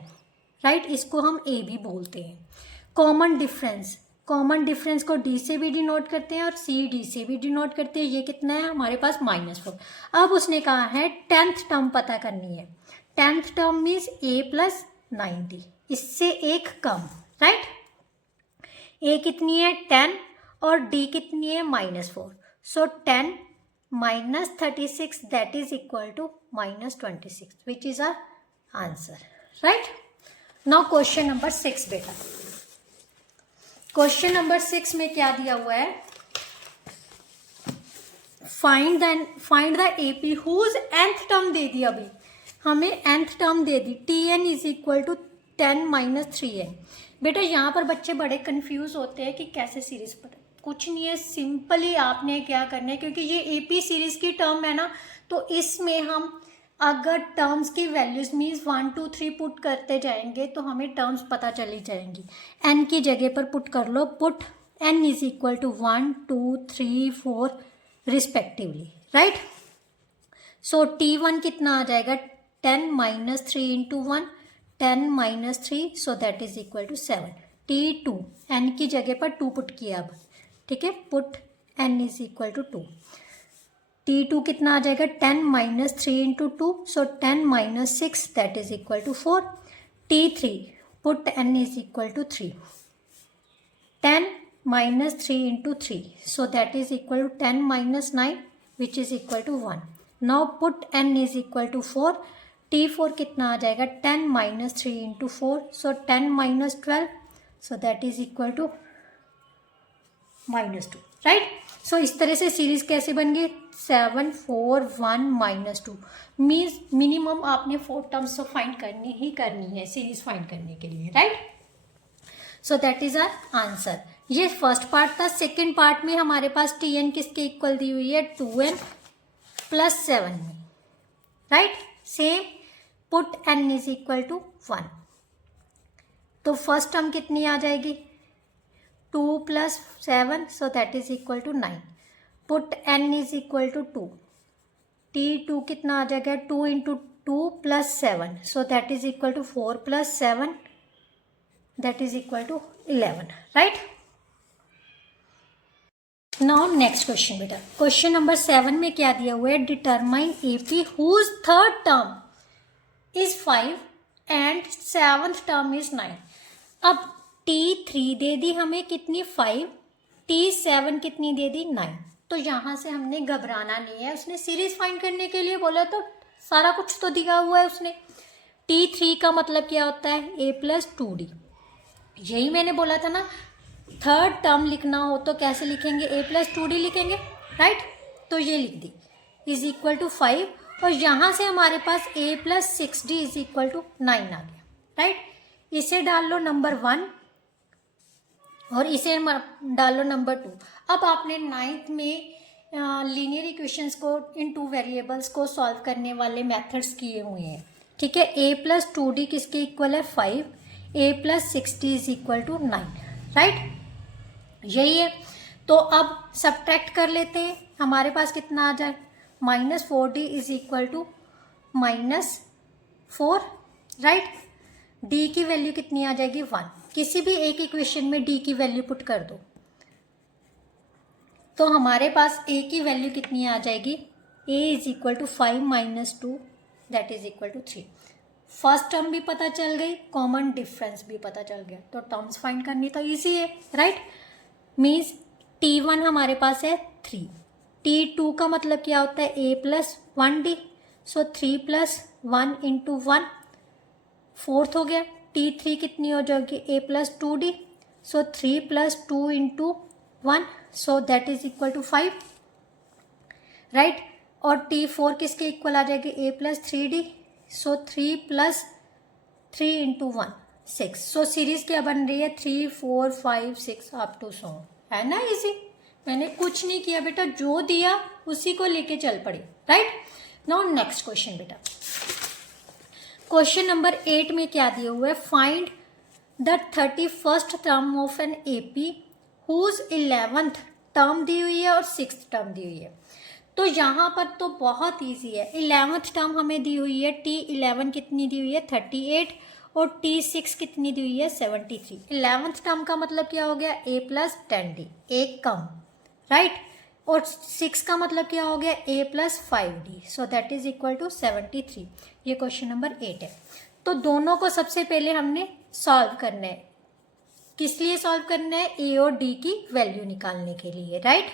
राइट, इसको हम ए भी बोलते हैं। कॉमन डिफरेंस, कॉमन डिफरेंस को डी से भी डिनोट करते हैं और सी डी से भी डिनोट करते हैं। ये कितना है हमारे पास -4। अब उसने कहा है 10th टर्म पता करनी है। 10th टर्म मीन्स a + 90, इससे एक कम, राइट। a कितनी है 10 और d कितनी है -4, so 10 - 36 that is equal to -26, which is our answer, right. Now question number 6 बेटा। क्वेश्चन नंबर 6 में क्या दिया हुआ है, find the AP whose nth term दे दी, अभी हमें nth टर्म दे दी, Tn is equal to 10 - 3n। बेटा यहाँ पर बच्चे बड़े कंफ्यूज होते हैं कि कैसे सीरीज पर, कुछ नहीं है, सिंपली आपने क्या करना है, क्योंकि ये एपी सीरीज की टर्म है ना, तो इसमें हम अगर टर्म्स की वैल्यूज मीन्स 1, 2, 3 पुट करते जाएंगे तो हमें टर्म्स पता चली जाएंगी। n की जगह पर पुट कर लो, put n is equal to 1, 2, 3, 4 respectively, right. So T1 कितना आ जाएगा 10 - 3 × 1, 10 - 3, so that is equal to 7। T2 n की जगह पर 2 पुट किया अब, ठीक है, put n is equal to 2। T2 कितना आ जाएगा 10 - 3 × 2, so 10 - 6 that is equal to 4। T3 put n is equal to 3, 10 - 3 × 3, so that is equal to 10 - 9 which is equal to 1. Now put n is equal to 4. T4 कितना आ जाएगा 10 - 3 × 4, so 10 - 12, so that is equal to -2, right. So इस तरह से series कैसे बन गई 7, 4, 1, -2 means minimum आपने 4 टर्म्स तो फाइंड करनी ही करनी है सीरीज फाइंड करने के लिए, right. So that is our answer. ये फर्स्ट पार्ट था। सेकेंड पार्ट में हमारे पास Tn किसके इक्वल दी हुई है 2n + 7 में, right. Same put n is equal to 1, तो फर्स्ट टर्म कितनी आ जाएगी 2 + 7, so that is equal to 9। Put n is equal to 2, T2 कितना आ जाएगा 2 × 2 + 7, so that is equal to 4 + 7 that is equal to 11, right. Now next question बेटा। Question number 7 में क्या दिया हुआ है, determine AP whose third term is 5 and 7th term is 9। अब T3 दे दी हमें कितनी 5, T7 कितनी दे दी 9। तो यहाँ से हमने घबराना नहीं है, उसने सीरीज फाइंड करने के लिए बोला तो सारा कुछ तो दिया हुआ है उसने। T3 का मतलब क्या होता है a + 2d, यही मैंने बोला था ना। थर्ड टर्म लिखना हो तो कैसे लिखेंगे a + 2d लिखेंगे, राइट। तो ये लिख दी इज इक्वल टू 5, और यहाँ से हमारे पास a plus 6d is equal to 9 आ गया, राइट। इसे डाल लो नंबर 1 और इसे डाल लो नंबर 2। अब आपने 9th में लीनियर इक्वेशंस को इन 2 वेरिएबल्स को सॉल्व करने वाले मेथड्स किए हुए हैं, ठीक है। a प्लस 2d किसके इक्वल है 5, a plus 6d is equal to 9, right, यही है। तो अब सब्ट्रैक्ट कर लेते हैं, हमारे पास कितना आ जाए, -4d is equal to -4, right. d की वैल्यू कितनी आ जाएगी 1, किसी भी एक इक्वेशन में d की वैल्यू पुट कर दो तो हमारे पास a की वैल्यू कितनी आ जाएगी, a is equal to 5 minus 2 that is equal to 3। First term भी पता चल गई, कॉमन डिफरेंस भी पता चल गया, तो टर्म्स फाइंड करनी तो ईजी है, राइट। मीन्स t1 हमारे पास है 3, t2 का मतलब क्या होता है a plus 1d, so 3 plus 1 into 1 4th हो गया। t3 कितनी हो जाएगी a plus 2d, so 3 plus 2 into 1, so that is equal to 5, right. और t4 किसके इक्वल आ जाएगी a plus 3d, so 3 plus 3 into 1 6, so series क्या बन रही है 3 4 5 6 अप टू सो, है ना इजी। मैंने कुछ नहीं किया बेटा, जो दिया उसी को लेके चल पड़ी, राइट। नाउ नेक्स्ट क्वेश्चन बेटा, क्वेश्चन नंबर 8 में क्या दिया हुआ है, find the 31st term of an AP whose 11th term दी हुई है और 6th टर्म दी हुई है। तो यहाँ पर तो बहुत इजी है, 11th टर्म हमें दी हुई है, t11 कितनी दी हुई है 38 और t6 कितनी दी हुई है 73। 11th टर्म का मतलब क्या हो गया a प्लस 10d, एक कम, राइट। और 6 का मतलब क्या हो गया a plus 5d, so that is equal to 73। ये क्वेश्चन नंबर 8 है। तो दोनों को सबसे पहले हमने सॉल्व करना है, किस लिए सॉल्व करना है, a और d की वैल्यू निकालने के लिए, right.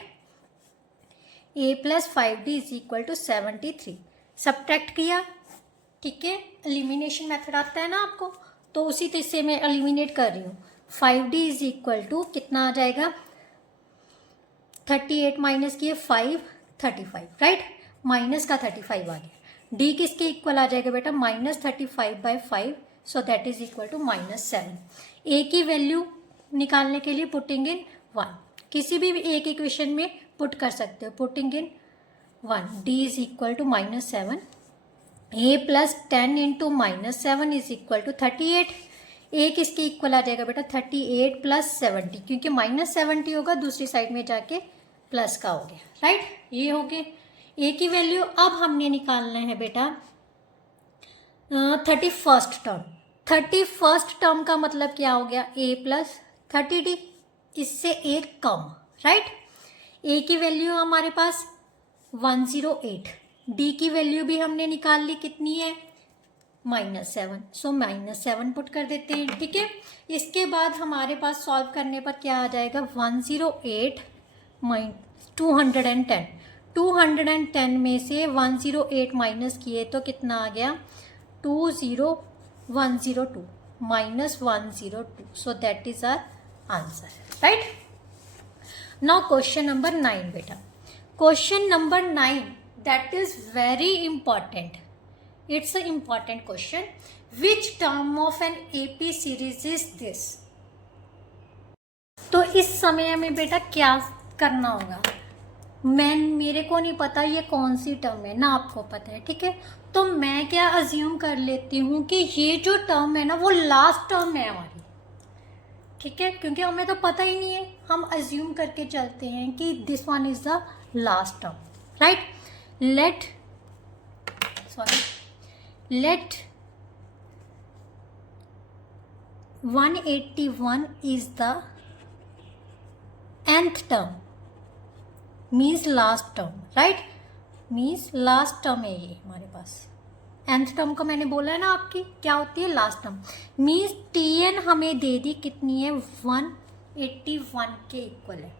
a plus 5d is equal to 73, subtract किया, ठीक है। एलिमिनेशन मेथड आता है ना आपको, तो उसी तरह से मैं एलिमिनेट कर रही हूँ। 5d इज इक्वल टू कितना आ जाएगा, 38 माइनस किए 5 35, राइट, माइनस का 35 आ गया। d किसके इक्वल आ जाएगा बेटा -35/5, so that is equal to -7। a की वैल्यू निकालने के लिए पुटिंग इन 1, किसी भी एक इक्वेशन में पुट कर सकते हो, putting in 1, d is equal to -7, a plus 10 into -7 is equal to 38। a किसके इक्वल आ जाएगा बेटा 38 प्लस 70, क्योंकि -70 होगा दूसरी साइड में जाके प्लस का हो गया, राइट। ये हो गया a की वैल्यू। अब हमने निकालना है बेटा 31st टर्म। 31st टर्म का मतलब क्या हो गया a प्लस 30d, इससे एक कम, राइट। a की वैल्यू हमारे पास 108, d की वैल्यू भी हमने निकाल ली, कितनी है -7, सो -7 पुट कर देते हैं, ठीक है। इसके बाद हमारे पास सॉल्व करने पर क्या आ जाएगा 108 210, 210 में से 108 माइनस किए तो कितना आ गया 20102 -102, so that is our answer, right. Now question number 9 बेटा, question number 9 that is very important, it's a important question. Which term of an AP series is this. तो इस समय में बेटा क्या करना होगा, मेरे को नहीं पता ये कौन सी टर्म है ना, आपको पता है, ठीक है। तो मैं क्या अज्यूम कर लेती हूँ कि ये जो टर्म है ना वो लास्ट टर्म है हमारी, ठीक है, क्योंकि हमें तो पता ही नहीं है, हम अज्यूम करके चलते हैं कि this one is the last term, right. Let 181 is the nth term, means last term, right, means last term है ये हमारे पास। nth term को मैंने बोला है ना आपकी क्या होती है लास्ट टर्म, मीन्स tn हमें दे दी कितनी है 181 के इक्वल है,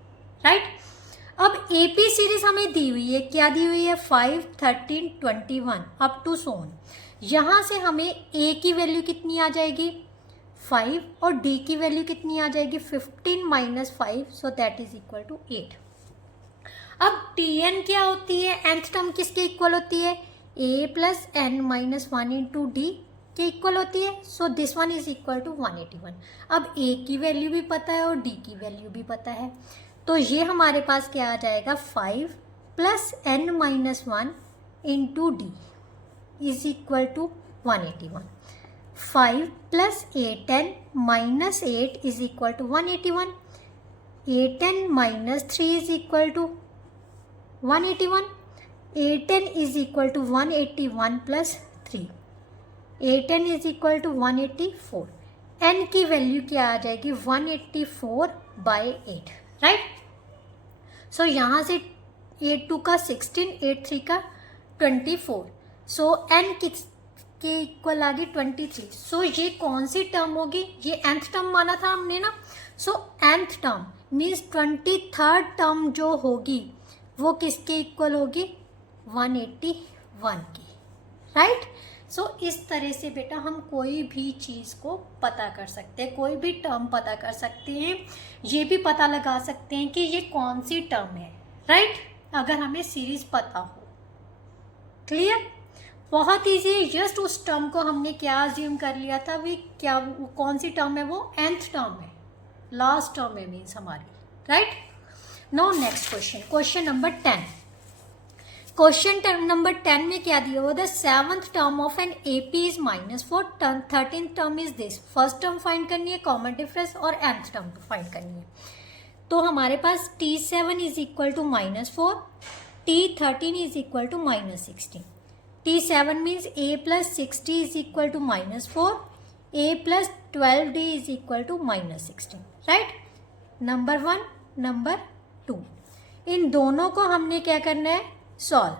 राइट। अब AP सीरीज हमें दी हुई है, क्या दी हुई है 5 13 21 अप टू सो ऑन। यहाँ से हमें A की वैल्यू कितनी आ जाएगी 5 और D की वैल्यू कितनी आ जाएगी 15 - 5, so that is equal to 8। अब Tn क्या होती है, nth टर्म किसके इक्वल होती है, a plus n minus 1 into d के इक्वल होती है. So this one is equal to 181. अब a की वैल्यू भी पता है और d की वैल्यू भी पता है, तो ये हमारे पास क्या आ जाएगा, 5 plus n minus 1 into d is equal to 181. 5 plus 8n minus 8 is equal to 181. 8n minus 3 is equal to 181. 8n is equal to 181 plus 3. 8n is equal to 184. n की वैल्यू क्या आ जाएगी, 184 बाई 8, राइट. सो यहाँ से 8 2 का 16, 8 3 का 24. सो n किस के इक्वल आ गई 23. सो ये कौन सी टर्म होगी, ये nth टर्म माना था हमने ना. सो nth term means 23rd term जो होगी वो किसके इक्वल होगी, 181 की, राइट. सो इस तरह से बेटा हम कोई भी चीज़ को पता कर सकते हैं, कोई भी टर्म पता कर सकते हैं, ये भी पता लगा सकते हैं कि ये कौन सी टर्म है, राइट, अगर हमें सीरीज पता हो. क्लियर, बहुत ईजी है. जस्ट उस टर्म को हमने क्या अज्यूम कर लिया था, भी क्या कौन सी टर्म है, वो nth टर्म है, लास्ट टर्म है मीन्स हमारी, right. Now next question, question number 10. Question term number 10 में क्या दिया हुआ, the 7th term of an AP is -4, 13th term is this. First term find करनी है, कॉमन डिफरेंस, और nth टर्म फाइंड करनी है. तो हमारे पास T7 is equal to -4, T13 is equal to -16. T7 means a plus 60 is equal to -4, a plus 12d is equal to -16, right. Number 1, number 2, इन दोनों को हमने क्या करना है, solve.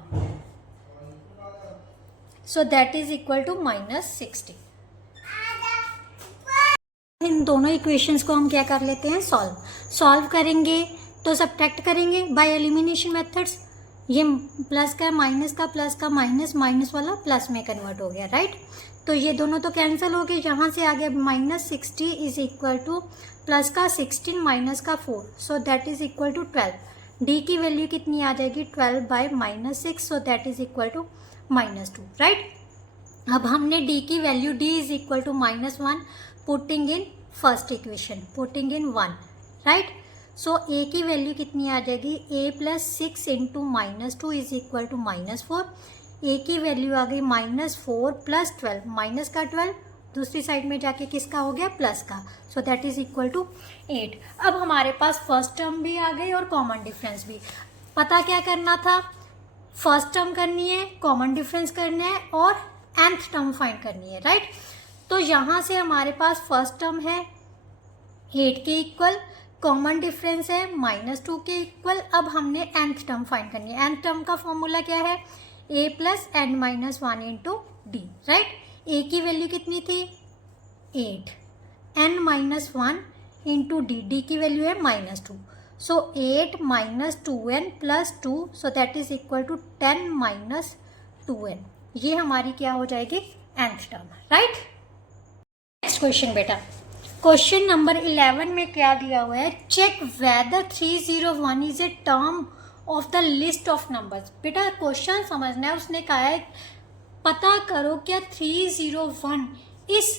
So that is equal to -60. इन दोनों इक्वेशंस को हम क्या कर लेते हैं, सॉल्व करेंगे तो सब्ट्रैक्ट करेंगे बाय एलिमिनेशन मेथड्स. ये प्लस का माइनस का, प्लस का माइनस, माइनस वाला प्लस में कन्वर्ट हो गया, राइट. तो ये दोनों तो कैंसिल हो गए, यहाँ से आ गया -60 इज इक्वल टू प्लस का 16 माइनस का 4, so that is equal to 12. D की वैल्यू कितनी आ जाएगी, 12 by -6, so that is equal to -2, right. अब हमने डी की value, d is equal to -1, putting in first equation, putting in 1, right. So a की वैल्यू कितनी आ जाएगी, a plus 6 into -2 is equal to -4. A की वैल्यू आ गई -4 प्लस 12, माइनस का 12 दूसरी साइड में जाके किसका हो गया, प्लस का, so that is equal to 8. अब हमारे पास फर्स्ट टर्म भी आ गई और कॉमन डिफरेंस भी. पता क्या करना था, फर्स्ट टर्म करनी है, कॉमन डिफरेंस करना है और nth टर्म फाइंड करनी है, राइट. तो यहाँ से हमारे पास फर्स्ट टर्म है 8 के इक्वल, कॉमन डिफरेंस है -2 के इक्वल. अब हमने nth टर्म फाइंड करनी है. nth टर्म का फॉर्मूला क्या है, a plus n minus 1 into d, right. a की वैल्यू कितनी थी, 8, n minus 1 into d, d की वैल्यू है -2. So 8 minus 2n plus 2, so that is equal to 10 minus 2n. ये हमारी क्या हो जाएगी, nth term, right. Next question बेटा, क्वेश्चन नंबर 11 में क्या दिया हुआ है, check whether 301 is a term of the list of numbers. बेटा क्वेश्चन समझना है, उसने कहा है पता करो क्या 301 इस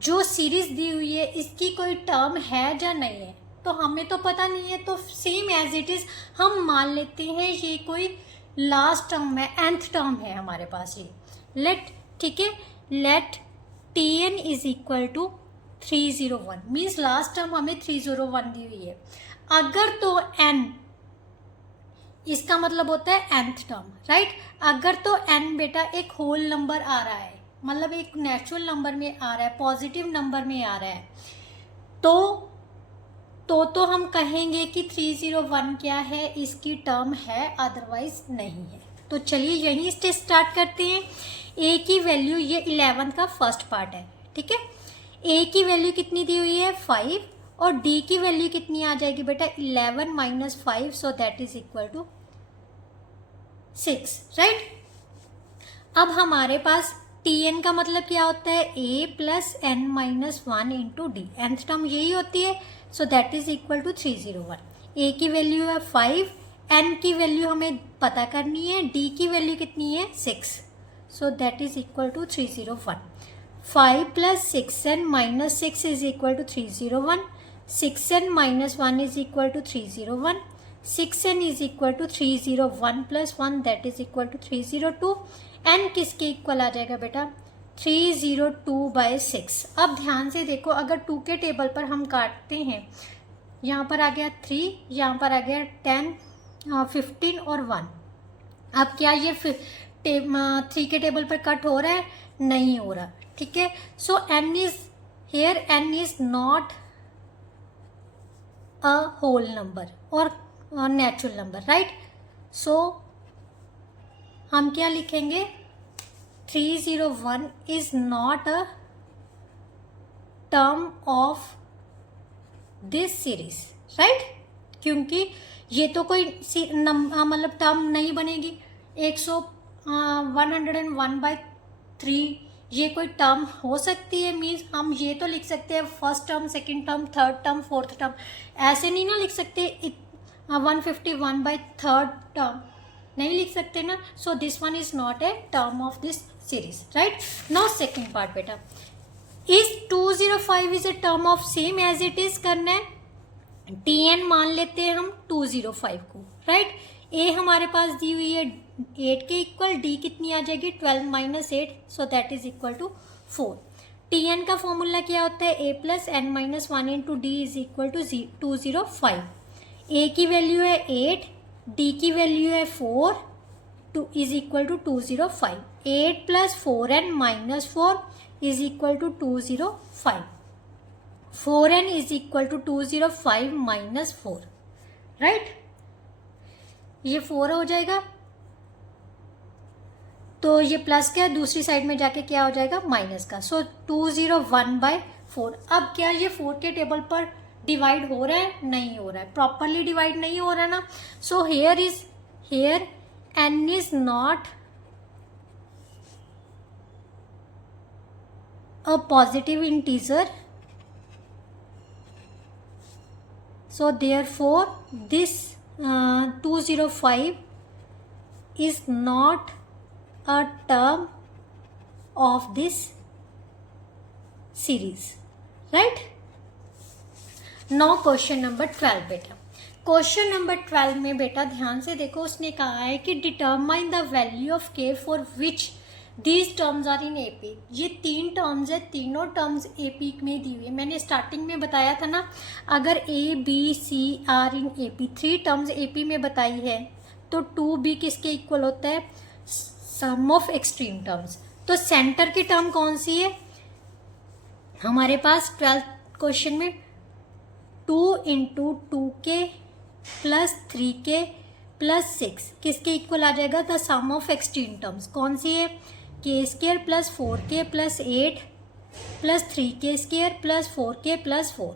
जो सीरीज दी हुई है इसकी कोई टर्म है या नहीं है. तो हमें तो पता नहीं है, तो सेम एज इट इज हम मान लेते हैं ये कोई लास्ट टर्म है, nth टर्म है हमारे पास ये. लेट, ठीक है, let Tn is equal to 301 means last term हमें 301 दी हुई है. अगर तो n, इसका मतलब होता है nth टर्म, राइट. अगर तो n बेटा एक होल नंबर आ रहा है, मतलब एक नेचुरल नंबर में आ रहा है, पॉजिटिव नंबर में आ रहा है, तो हम कहेंगे कि 301 क्या है, इसकी टर्म है, अदरवाइज नहीं है. तो चलिए यहीं से स्टार्ट करते हैं. a की वैल्यू, ये 11 का फर्स्ट पार्ट है, ठीक है. a की वैल्यू कितनी दी हुई है, 5, और d की वैल्यू कितनी आ जाएगी बेटा, 11 minus 5, so that is equal to 6, right. अब हमारे पास Tn का मतलब क्या होता है, a plus n minus 1 into d, nth term यही होती है, so that is equal to 301. a की वैल्यू है 5, n की वैल्यू हमें पता करनी है, d की वैल्यू कितनी है 6, so that is equal to 301. 5 plus 6n minus 6 is equal to 301. 6n minus 1 is equal to 301. 6n is equal to 301 plus 1 that is equal to 302. n किसके इक्वल आ जाएगा बेटा 302/6. अब ध्यान से देखो, अगर 2 के टेबल पर हम काटते हैं, यहाँ पर आ गया 3, यहाँ पर आ गया 10, 15 और 1. अब क्या ये 3 के टेबल पर कट हो रहा है? नहीं हो रहा. ठीक है, so n is here, n is not a whole number और नेचुरल नंबर, राइट. सो हम क्या लिखेंगे 301 is not a term of this series, right, क्योंकि ये तो कोई मतलब टर्म नहीं बनेगी. 101/3 ये कोई टर्म हो सकती है, मीन्स हम ये तो लिख सकते हैं first term, second term, third term, fourth term, ऐसे नहीं ना लिख सकते. 151/3 टर्म नहीं लिख सकते ना. So this one is not a term of this series, right. Now second part बेटा, is 205 is a term of same as it is करना है. tn मान लेते हैं हम 205 को, राइट. ए हमारे पास दी हुई है 8 के इक्वल, डी कितनी आ जाएगी 12 - 8, so that is equal to 4. tn का फॉर्मूला क्या होता है a plus n - 1 into d is equal to 205. a की वैल्यू है 8, d की वैल्यू है 4, is equal to 205. 8 plus 4n - 4 is equal to 205. 4n is equal to 205 - 4, right. ये 4 हो जाएगा, तो ये प्लस का दूसरी साइड में जाके क्या हो जाएगा माइनस का. सो 201/4. अब क्या ये 4 के टेबल पर डिवाइड हो रहा है? नहीं हो रहा है, प्रॉपरली डिवाइड नहीं हो रहा ना. So here n is not a positive integer. So therefore this 205 is not a term of this series, right. Now question number 12 बेटा. क्वेश्चन नंबर 12 में बेटा ध्यान से देखो, उसने कहा है कि determine the value of k for which these terms are in AP. ये 3 टर्म्स है, तीनों टर्म्स एपी में दी हुई है. मैंने स्टार्टिंग में बताया था ना, अगर A B C are in AP, 3 terms AP में बताई है, तो 2b किसके इक्वल होता है सम ऑफ एक्सट्रीम टर्म्स. तो सेंटर की टर्म कौन सी है हमारे पास 12th क्वेश्चन में? 2 into 2k plus 3k plus 6 किसके इक्वल आ जाएगा the sum of extreme terms. कौन सी है? k² plus 4k plus 8 plus 3k² plus 4k plus 4,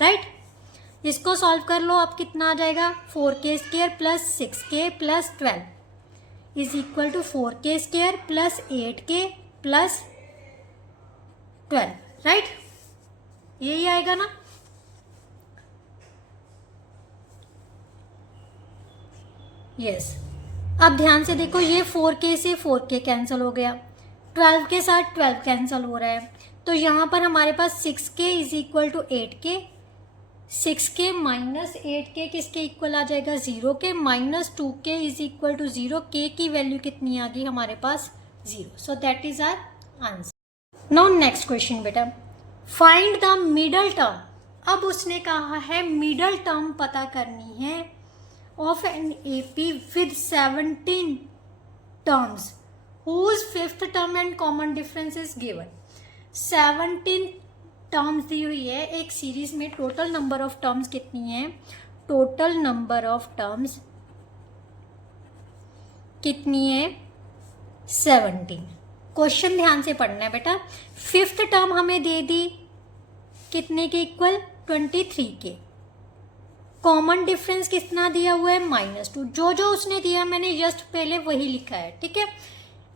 right. इसको सॉल्व कर लो, आप कितना आ जाएगा 4k² plus 6k plus 12 is equal to 4k² plus 8k plus 12, right. यही आएगा ना. यस. अब ध्यान से देखो, ये 4k से 4k कैंसिल हो गया, 12 के साथ 12 कैंसिल हो रहा है, तो यहाँ पर हमारे पास 6k is equal to 8k. 6k minus 8k किसके इक्वल आ जाएगा 0k minus 2k is equal to 0. k की वैल्यू कितनी आ गई हमारे पास 0. So that is our answer. Now next question बेटा, फाइंड द मिडल टर्म. अब उसने कहा है मिडल टर्म पता करनी है of an AP with 17 terms whose fifth term and common difference is given. 17 terms दी हुई है एक सीरीज में. टोटल नंबर ऑफ टर्म्स कितनी है? टोटल नंबर ऑफ टर्म्स कितनी है 17. क्वेश्चन ध्यान से पढ़ना है बेटा. फिफ्थ टर्म हमें दे दी कितने के इक्वल 23 के. कॉमन डिफरेंस कितना दिया हुआ है -2. जो जो उसने दिया मैंने जस्ट पहले वही लिखा है, ठीक है.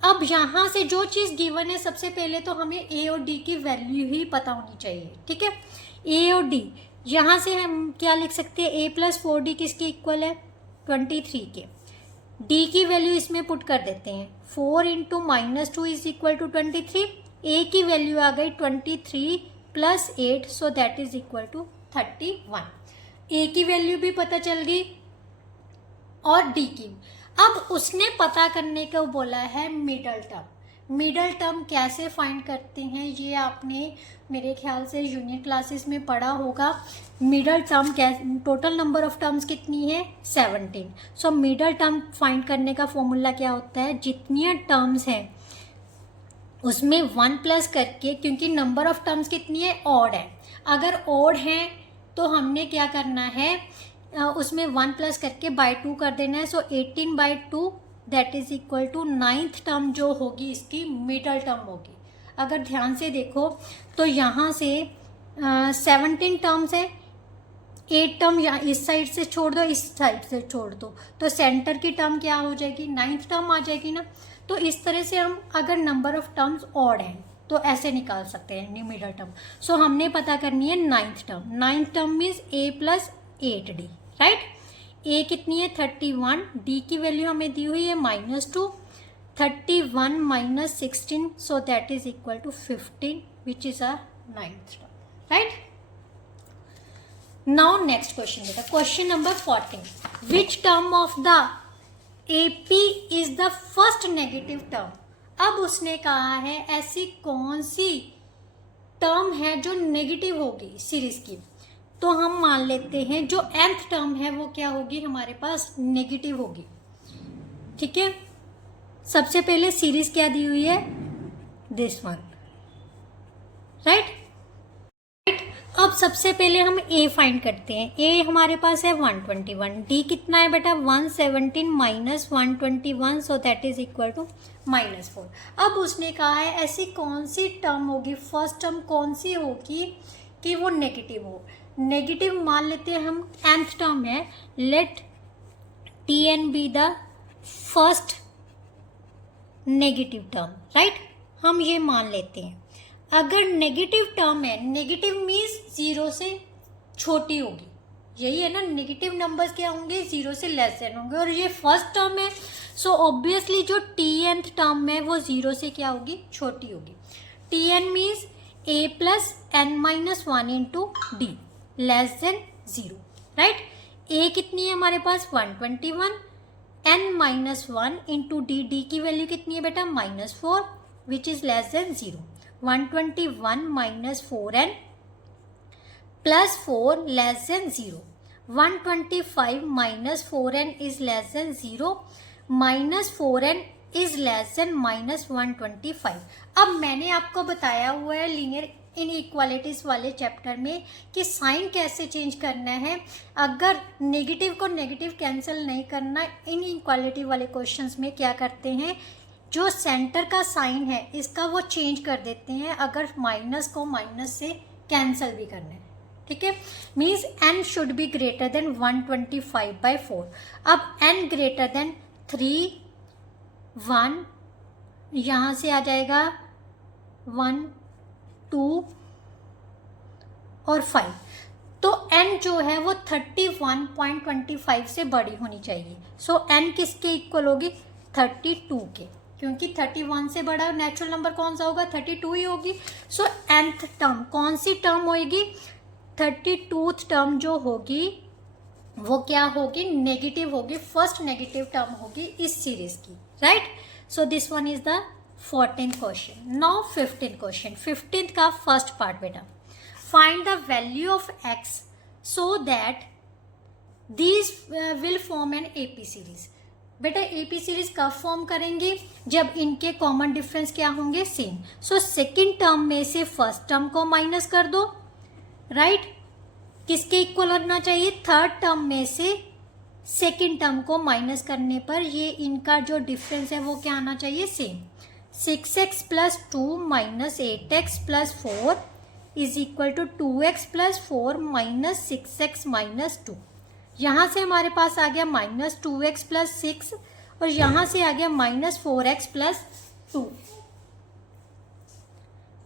अब यहाँ से जो चीज़ गिवन है, सबसे पहले तो हमें ए और डी की वैल्यू ही पता होनी चाहिए, ठीक है. ए और डी यहाँ से हम क्या लिख सकते हैं, a प्लस 4d किसके इक्वल है 23 के। डी की वैल्यू इसमें पुट कर देते हैं, 4 into -2 is equal to 23। A की वैल्यू आ गई 23 plus 8, so that is equal to 31। A की वैल्यू भी पता चल गई और डी की। अब उसने पता करने को बोला है मिडल टर्म। मिडल टर्म कैसे फाइंड करते हैं ये आपने मेरे ख्याल से जूनियर क्लासेस में पढ़ा होगा। Middle term total number of terms कितनी है 17। सो मिडल टर्म फाइंड करने का फॉर्मूला क्या होता है, जितनी टर्म्स हैं उसमें 1 प्लस करके, क्योंकि नंबर ऑफ टर्म्स कितनी है ऑड है, अगर ऑड है तो हमने क्या करना है उसमें 1 प्लस करके बाय 2 कर देना है। So 18/2 that is equal to 9th term जो होगी इसकी मिडल टर्म होगी। अगर ध्यान से देखो तो यहाँ से 17 टर्म्स है, 8 टर्म यहाँ इस साइड से छोड़ दो, इस साइड से छोड़ दो, तो सेंटर की टर्म क्या हो जाएगी 9th टर्म आ जाएगी ना। तो इस तरह से हम अगर नंबर ऑफ टर्म्स ऑड हैं तो ऐसे निकाल सकते हैं न्यू मिडल टर्म। सो हमने पता करनी है 9th term. 9th term means a plus 8d, right. a कितनी है 31, d की वैल्यू हमें दी हुई है -2, 31 minus 16, so that is equal to 15 which is a 9th term, right. Now next question देखा, question number 14। Which term of the AP is the first negative term. अब उसने कहा है ऐसी कौन सी टर्म है जो नेगेटिव होगी सीरीज की। तो हम मान लेते हैं जो nth टर्म है वो क्या होगी हमारे पास नेगेटिव होगी, ठीक है। सबसे पहले सीरीज क्या दी हुई है दिस वन, राइट। अब सबसे पहले हम a फाइंड करते हैं। a हमारे पास है 121, d कितना है बेटा 117 minus 121, so that is equal to -4। अब उसने कहा है ऐसी कौन सी टर्म होगी, फर्स्ट टर्म कौन सी होगी कि वो नेगेटिव हो। नेगेटिव मान लेते हैं हम, nth टर्म है, let tn be the first negative term, right. हम ये मान लेते हैं अगर नेगेटिव टर्म है, नेगेटिव मीन्स 0 से छोटी होगी, यही है ना। नेगेटिव नंबर्स क्या होंगे 0 से लेस देन होंगे, और ये फर्स्ट टर्म है, सो ऑब्वियसली जो tnth टर्म है वो 0 से क्या होगी छोटी होगी। tn means a plus n minus 1 into D less than 0, right. a कितनी है हमारे पास 121, n minus 1 into d, d की वैल्यू कितनी है बेटा -4 which is less than 0। 121 minus 4n plus 4 less than 0। 125 minus 4n is less than 0, minus 4n is less than -125। अब मैंने आपको बताया हुआ है लीनियर इनइक्वालिटीज वाले चैप्टर में कि साइन कैसे चेंज करना है। अगर नेगेटिव को नेगेटिव कैंसिल नहीं करना, इनइक्वालिटी वाले क्वेश्चंस में क्या करते हैं, जो सेंटर का साइन है इसका वो चेंज कर देते हैं अगर माइनस को माइनस से कैंसिल भी करना है, ठीक है। Means n should be greater than 125/4। अब n ग्रेटर देन 3, 1, यहाँ से आ जाएगा 1, 2 और 5, तो n जो है वो 31.25 से बड़ी होनी चाहिए। सो n किसके इक्वल होगी 32 के, क्योंकि 31 से बड़ा नेचुरल नंबर कौन सा होगा 32 ही होगी। सो nth टर्म कौन सी टर्म होगी 32th टर्म जो होगी वो क्या होगी नेगेटिव होगी, फर्स्ट नेगेटिव टर्म होगी इस सीरीज की, right. So this one is the 14th question. Now 15th question, 15th का फर्स्ट पार्ट बेटा, find the value of x so that these will form an AP series. बेटा AP series कब form करेंगे जब इनके common difference क्या होंगे same. So second term में से फर्स्ट टर्म को माइनस कर दो, राइट। किसके इक्वल होना चाहिए, थर्ड टर्म में से सेकेंड टर्म को माइनस करने पर ये इनका जो डिफरेंस है वो क्या आना चाहिए same. 6x plus 2 minus 8x plus 4 is equal to 2x plus 4 minus 6x minus 2। यहाँ से हमारे पास आ गया -2x प्लस 6 और यहाँ से आ गया -4x प्लस 2।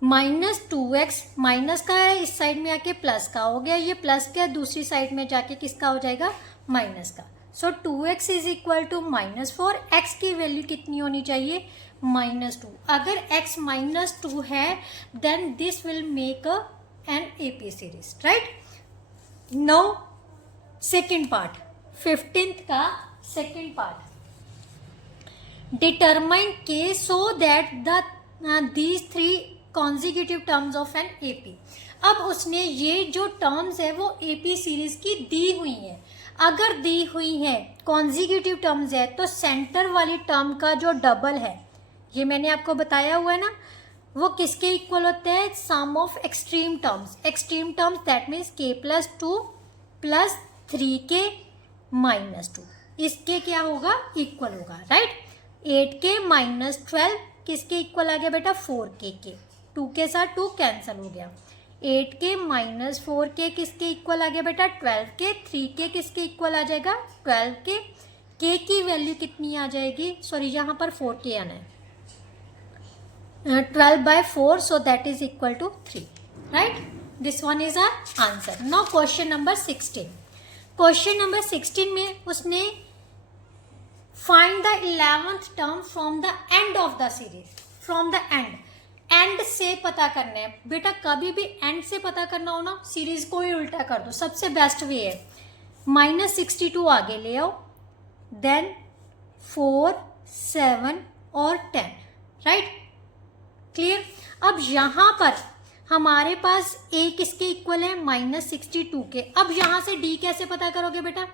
-2x माइनस का है, इस साइड में आके प्लस का हो गया, ये प्लस का दूसरी साइड में जाके किसका हो जाएगा माइनस का। So 2x is equal to -4, x की वैल्यू कितनी होनी चाहिए, -2। अगर x -2 है then this will make an AP series, right. Now second part, 15th का second part, determine k so that these 3 consecutive terms of an AP। अब उसने ये जो टर्म्स है वो AP सीरीज की दी हुई है। अगर दी हुई है कॉन्जिक्यूटिव टर्म्स है तो सेंटर वाली टर्म का जो डबल है, ये मैंने आपको बताया हुआ है ना, वो किसके इक्वल होते हैं, sum of extreme terms. Extreme terms that means k+2 + 3k -2, इसके क्या होगा, इक्वल होगा, राइट। 8k - 12 किसके इक्वल आ गया बेटा, 4k के, 2 के साथ 2 कैंसिल हो गया। 8k - 4k किसके इक्वल आ गया बेटा, 12k। 3k किसके इक्वल आ जाएगा, 12k। k की वैल्यू कितनी आ जाएगी, सॉरी यहाँ पर 4k आना है, 12/4, so that is equal to 3, right? This one is our answer. Now question number 16. Question number 16 में उसने find the 11th term from the end of the series. From the end. And से पता करना है बेटा, कभी भी एंड से पता करना हो ना, सीरीज को ही उल्टा कर दो, सबसे बेस्ट वे है। -62 आगे ले आओ, देन 4, 7 और 10, राइट, क्लियर। अब यहाँ पर हमारे पास a किसके इक्वल है, -62 के। अब यहाँ से d कैसे पता करोगे बेटा,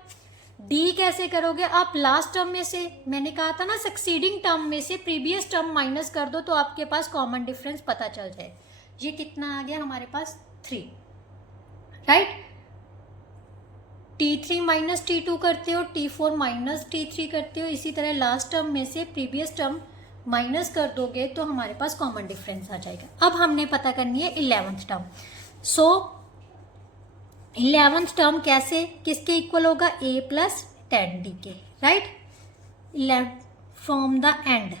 d कैसे करोगे आप, लास्ट टर्म में से, मैंने कहा था ना सक्सीडिंग टर्म में से प्रीवियस टर्म माइनस कर दो तो आपके पास कॉमन डिफरेंस पता चल जाए। ये कितना आ गया हमारे पास, 3, राइट। T3 - T2 करते हो, T4 - T3 करते हो, इसी तरह लास्ट टर्म में से प्रीवियस टर्म माइनस कर दोगे तो हमारे पास कॉमन डिफरेंस आ जाएगा। अब हमने पता करनी है 11th टर्म। सो 11th टर्म कैसे, किसके इक्वल होगा, a + 10d के, राइट। फ्रॉम द एंड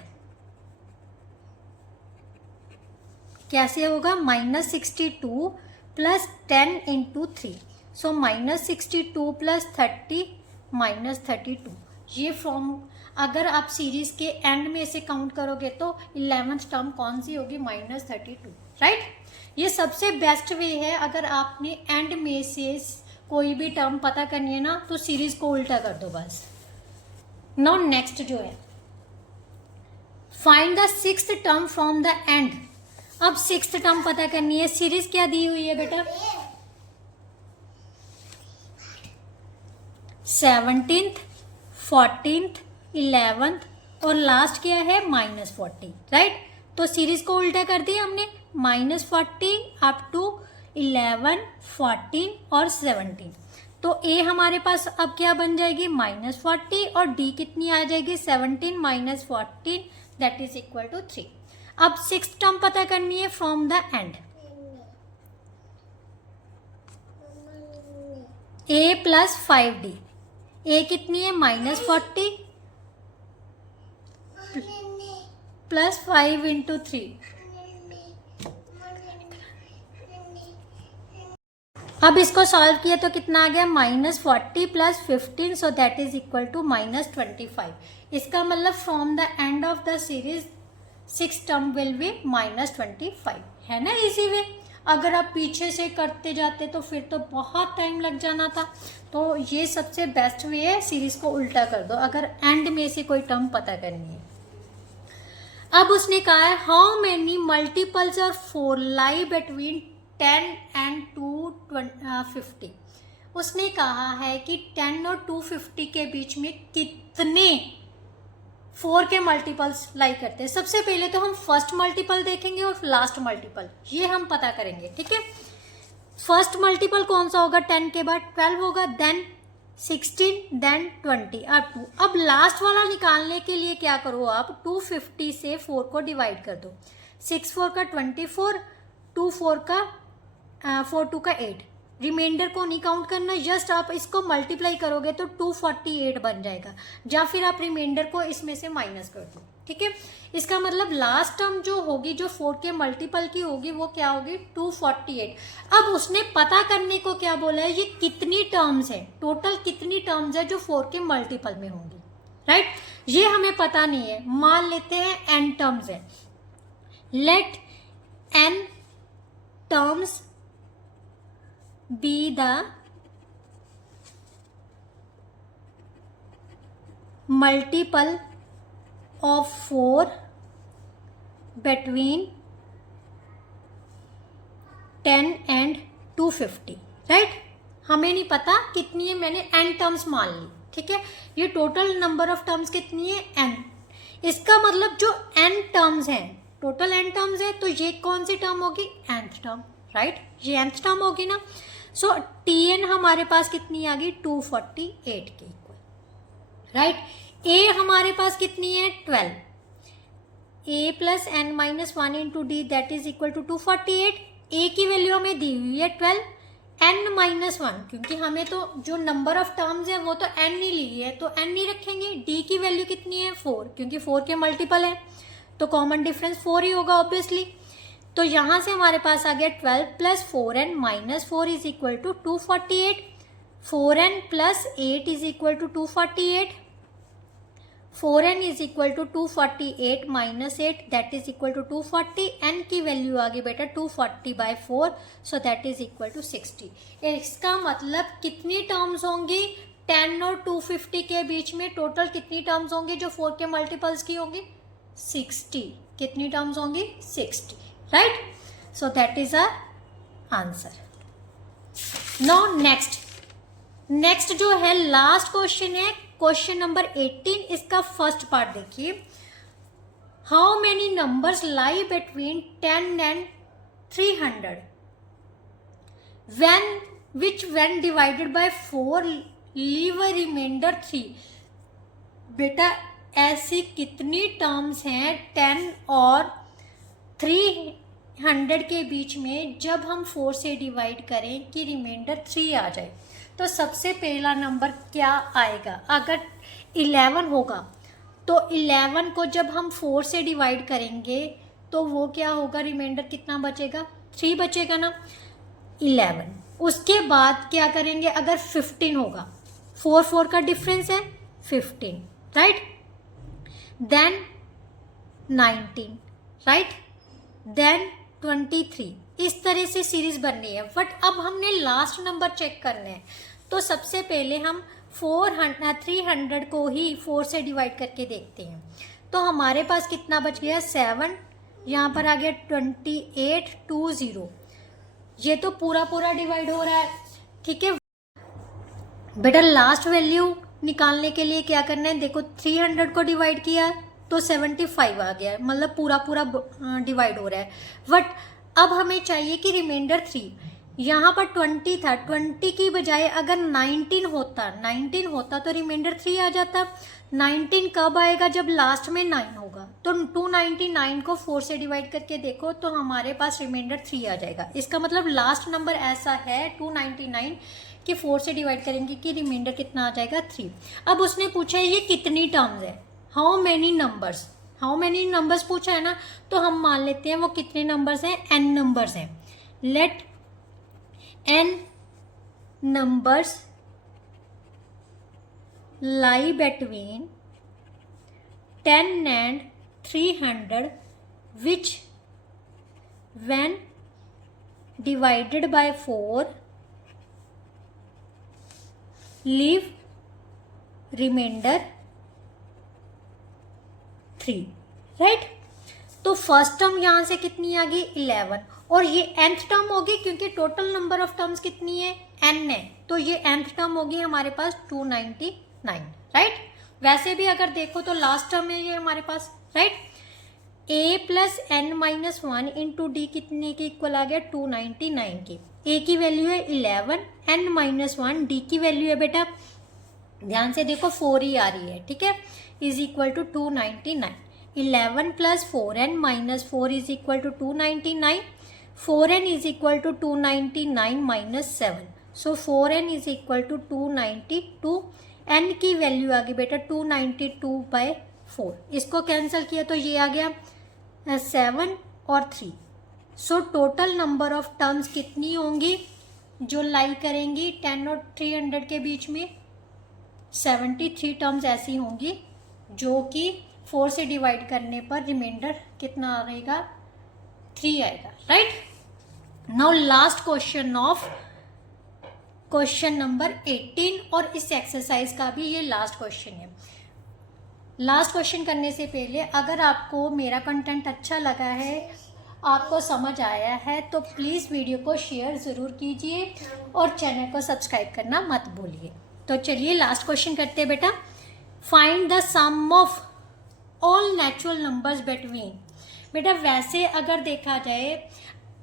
कैसे होगा, -62 + 10 × 3, सो -62 + 30 -32। ये फॉर्म अगर आप सीरीज के एंड में से काउंट करोगे तो 11th टर्म कौन सी होगी, -32, राइट। ये सबसे बेस्ट वे है, अगर आपने एंड में से कोई भी टर्म पता करनी है ना तो सीरीज को उल्टा कर दो बस। नाउ नेक्स्ट जो है, find the 6th term from the and. अब 6th टर्म पता करनी है, सीरीज क्या दी हुई है बेटा, 17th, 14th, 11th और लास्ट क्या है, -40, राइट। तो सीरीज को उल्टा कर दिया हमने, -40 अप टू 11, 14 और 17। तो a हमारे पास अब क्या बन जाएगी, -40 और d कितनी आ जाएगी, 17 - 14, दैट इज इक्वल टू 3। अब 6th टर्म पता करनी है from the and, a + 5d। a कितनी है, -40 + 5 × 3। अब इसको सॉल्व किया तो कितना आ गया, -40 + 15, so that is equal to -25। इसका मतलब from the end of the series 6th term will be -25, है ना, इजी वे। अगर आप पीछे से करते जाते तो फिर तो बहुत टाइम लग जाना था। तो ये सबसे बेस्ट वे है, सीरीज को उल्टा कर दो अगर एंड में से कोई टर्म पता करनी है। अब उसने कहा है हाउ मेनी मल्टीपल्स और 4 लाई बिटवीन 10 and 250। उसने कहा है कि 10 और 250 के बीच में कितने 4 के मल्टीपल्स लाई करते हैं। सबसे पहले तो हम फर्स्ट मल्टीपल देखेंगे और लास्ट मल्टीपल, ये हम पता करेंगे, ठीक है। फर्स्ट मल्टीपल कौन सा होगा, 10 के बाद 12 होगा, देन 16, देन 20 और 2। अब लास्ट वाला निकालने के लिए क्या करो आप, 250 से 4 को डिवाइड कर दो। 6 4 का 24, 2 4 का 4 2 का 8। रिमाइंडर को नहीं काउंट करना, जस्ट आप इसको मल्टीप्लाई करोगे तो 248 बन जाएगा, या फिर आप रिमाइंडर को इसमें से माइनस कर दो। ठीक है। इसका मतलब लास्ट टर्म जो होगी, जो 4 के मल्टीपल की होगी, वो क्या होगी 248। अब उसने पता करने को क्या बोला है, ये कितनी टर्म्स है, टोटल कितनी टर्म्स है जो 4 के मल्टीपल में होंगी, राइट। ये हमें पता नहीं है, मान लेते हैं n टर्म्स है। Let n terms be the multiple of 4 between 10 and 250, राइट। हमें नहीं पता कितनी है, मैंने n टर्म्स मान ली, ठीक है। ये टोटल नंबर ऑफ टर्म्स कितनी है n। इसका मतलब जो n टर्म्स हैं, टोटल n टर्म्स है, तो ये कौन सी टर्म होगी, nth टर्म, राइट। ये nth टर्म होगी ना। सो tn हमारे पास कितनी आ गई 248 के इक्वल, राइट। a हमारे पास कितनी है 12, a plus n minus 1 into d that is equal to 248। a की वैल्यू हमें दी हुई है 12, n माइनस 1, क्योंकि हमें तो जो नंबर ऑफ टर्म्स है वो तो n ही ली है, तो n नहीं रखेंगे। d की वैल्यू कितनी है 4, क्योंकि 4 के मल्टीपल है, तो कॉमन डिफरेंस 4 ही होगा ऑब्वियसली। तो यहाँ से हमारे पास आ गया 12 plus 4n minus 4 is equal to 248। 4n plus 8 is equal to 248। 4n is equal to 248 minus 8 that is equal to 240। n की वैल्यू आ गई बेटा 240/4, so that is equal to 60। इसका मतलब कितनी टर्म्स होंगी 10 और 250 के बीच में, टोटल कितनी टर्म्स होंगी जो 4 के मल्टीपल्स की होंगी 60। कितनी टर्म्स होंगी 60, right. So that is our answer. Now next जो है लास्ट क्वेश्चन है, क्वेश्चन नंबर 18। इसका फर्स्ट पार्ट देखिए, how many numbers lie between 10 and 300 when divided by 4 leave a remainder 3। बेटा ऐसी कितनी टर्म्स हैं 10 और 300 के बीच में जब हम 4 से डिवाइड करें कि रिमाइंडर 3 आ जाए। तो सबसे पहला नंबर क्या आएगा, अगर 11 होगा तो 11 को जब हम 4 से डिवाइड करेंगे तो वो क्या होगा, रिमाइंडर कितना बचेगा 3 बचेगा ना, 11। उसके बाद क्या करेंगे, अगर 15 होगा, 4 का डिफरेंस है 15, राइट। Then 19, right. देन 23। इस तरह से सीरीज बननी है। बट अब हमने लास्ट नंबर चेक करना है, तो सबसे पहले हम 300 को ही 4 से डिवाइड करके देखते हैं। तो हमारे पास कितना बच गया 7, यहाँ पर आ गया 28, 20। ये तो पूरा डिवाइड हो रहा है, ठीक है। बेटा लास्ट वैल्यू निकालने के लिए क्या करना है, देखो 300 को डिवाइड किया तो 75 आ गया, मतलब पूरा डिवाइड हो रहा है। बट अब हमें चाहिए कि रिमाइंडर 3। यहाँ पर 20 था, 20 की बजाय अगर 19 होता तो रिमाइंडर 3 आ जाता। 19 कब आएगा, जब लास्ट में 9 होगा। तो 299 को 4 से डिवाइड करके देखो तो हमारे पास रिमाइंडर 3 आ जाएगा। इसका मतलब लास्ट नंबर ऐसा है 299 कि 4 से डिवाइड करेंगे कि रिमाइंडर कितना आ जाएगा 3। अब उसने पूछा है ये कितनी टर्म्स है, हाउ मेनी नंबर्स पूछा है ना, तो हम मान लेते हैं वो कितने नंबर्स हैं, n नंबर्स हैं। Let n numbers lie between 10 and 300 which when divided by 4 leave remainder 3, right. तो फर्स्ट टर्म यहाँ से कितनी आ गई 11, और ये nth टर्म होगी क्योंकि टोटल नंबर ऑफ टर्म्स कितनी है n है, तो ये nth टर्म होगी हमारे पास 299, राइट। वैसे भी अगर देखो तो लास्ट टर्म है ये हमारे पास, right. a plus n minus 1 into d कितने के इक्वल आ गया 299 के। a की वैल्यू है 11, n माइनस 1, डी की वैल्यू है बेटा ध्यान से देखो 4 ही आ रही है, ठीक है, is equal to 299। 11 plus 4n minus 4 is equal to 299। 4n is equal to 299 minus 7, so 4n is equal to 292। n की वैल्यू आ गई बेटा 292/4, 4, इसको कैंसिल किया तो ये आ गया 7 और 3। So total number of terms कितनी होंगी जो लाई करेंगी 10 और 300 के बीच में? 73 टर्म्स ऐसी होंगी जो कि 4 से डिवाइड करने पर रिमाइंडर कितना आएगा? 3 आएगा, right. Now last question of question number 18, और इस एक्सरसाइज का भी ये लास्ट क्वेश्चन है। लास्ट क्वेश्चन करने से पहले अगर आपको मेरा कंटेंट अच्छा लगा है, आपको समझ आया है, तो प्लीज़ वीडियो को शेयर ज़रूर कीजिए और चैनल को सब्सक्राइब करना मत भूलिए। तो चलिए लास्ट क्वेश्चन करते हैं बेटा। Find the sum of all natural numbers between. बेटा वैसे अगर देखा जाए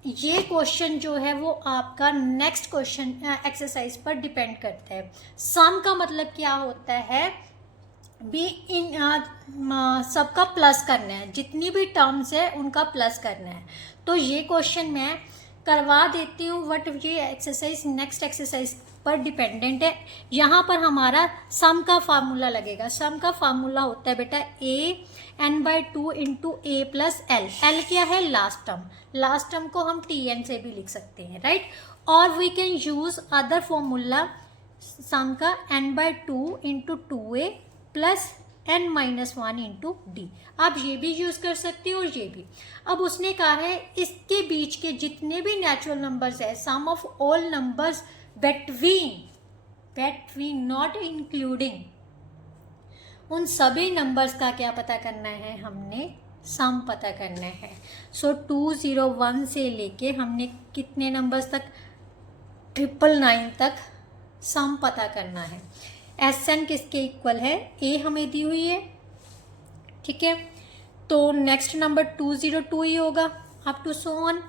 ये क्वेश्चन जो है वो आपका नेक्स्ट क्वेश्चन एक्सरसाइज पर डिपेंड करता है। सम का मतलब क्या होता है? भी इन सबका प्लस करना है, जितनी भी टर्म्स है उनका प्लस करना है। तो ये क्वेश्चन मैं करवा देती हूँ, बट ये एक्सरसाइज नेक्स्ट एक्सरसाइज पर डिपेंडेंट है। यहाँ पर हमारा सम का फार्मूला लगेगा। सम का फार्मूला होता है बेटा an/2 into a plus L. L क्या है? Last term. लास्ट टर्म को हम tn से भी लिख सकते हैं, राइट। और we can use other formula sum का n/2 into 2a plus n-1 into D. आप ये भी यूज कर सकते हो और ये भी। अब उसने कहा है इसके बीच के जितने भी नेचुरल नंबर्स है, sum of all numbers between not including, उन सभी नंबर्स का क्या पता करना है? हमने सम पता करना है। सो 201 से लेके हमने कितने नंबर्स तक? 999 तक सम पता करना है। Sn किसके इक्वल है? a हमें दी हुई है, ठीक है। तो नेक्स्ट नंबर 202 ही होगा अप टू सो ऑन।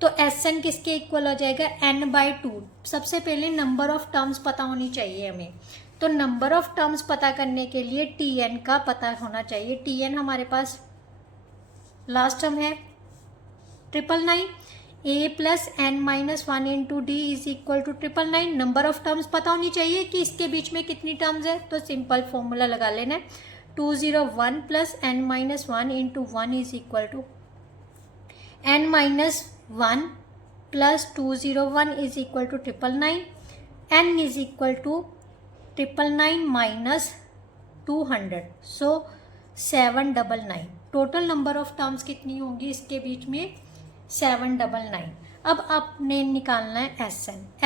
तो Sn किसके इक्वल हो जाएगा? n/2। सबसे पहले नंबर ऑफ टर्म्स पता होनी चाहिए हमें। तो नंबर ऑफ टर्म्स पता करने के लिए tn का पता होना चाहिए। tn हमारे पास लास्ट टर्म है 999। a plus n-1 into d is equal to 999। Number of terms पता होनी चाहिए कि इसके बीच में कितनी टर्म्स है। तो सिंपल फॉर्मूला लगा लेना है। 201 plus n-1 into 1 is equal to n-1 plus 201 is equal to 999। n is equal to 999 minus 200, so 799। Total number of terms कितनी होंगी इसके बीच में? 799। अब आपने निकालना है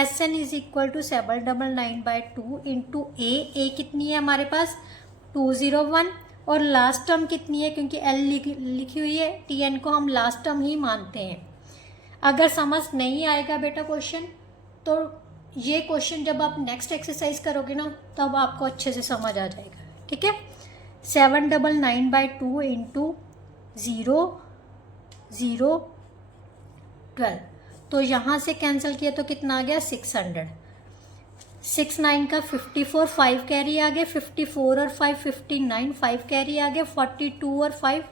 Sn is equal to 799/2 into a कितनी है हमारे पास? 201। और लास्ट टर्म कितनी है? क्योंकि l लिखी हुई है, tn को हम लास्ट टर्म ही मानते हैं। अगर समझ नहीं आएगा बेटा क्वेश्चन, तो ये क्वेश्चन जब आप नेक्स्ट एक्सरसाइज करोगे ना तब आपको अच्छे से समझ आ जाएगा, ठीक है। 799/2 इंटू 0 0 12, तो यहाँ से कैंसिल किया तो कितना आ गया? 600। 69 का 54, 5 कैरी आ गया। 54 और 5 59, 5 कैरी आ गया। 42 और 5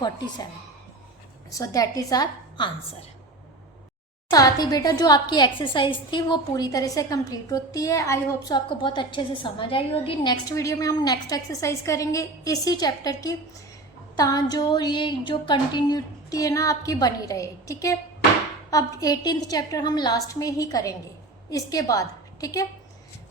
47। So that is our answer. साथ ही बेटा जो आपकी एक्सरसाइज थी वो पूरी तरह से कंप्लीट होती है। आई होप सो आपको बहुत अच्छे से समझ आई होगी। नेक्स्ट वीडियो में हम नेक्स्ट एक्सरसाइज करेंगे इसी चैप्टर की, जो ये जो कंटिन्यूटी है ना आपकी बनी रहे, ठीक है। अब 18th चैप्टर हम लास्ट में ही करेंगे इसके बाद, ठीक है।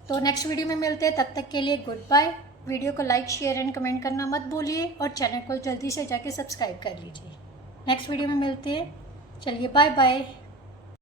तो नेक्स्ट वीडियो में मिलते हैं, तब तक के लिए गुड बाय। वीडियो को लाइक शेयर एंड कमेंट करना मत भूलिए और चैनल को जल्दी से जाके सब्सक्राइब कर लीजिए। नेक्स्ट वीडियो में मिलते हैं, चलिए बाय बाय।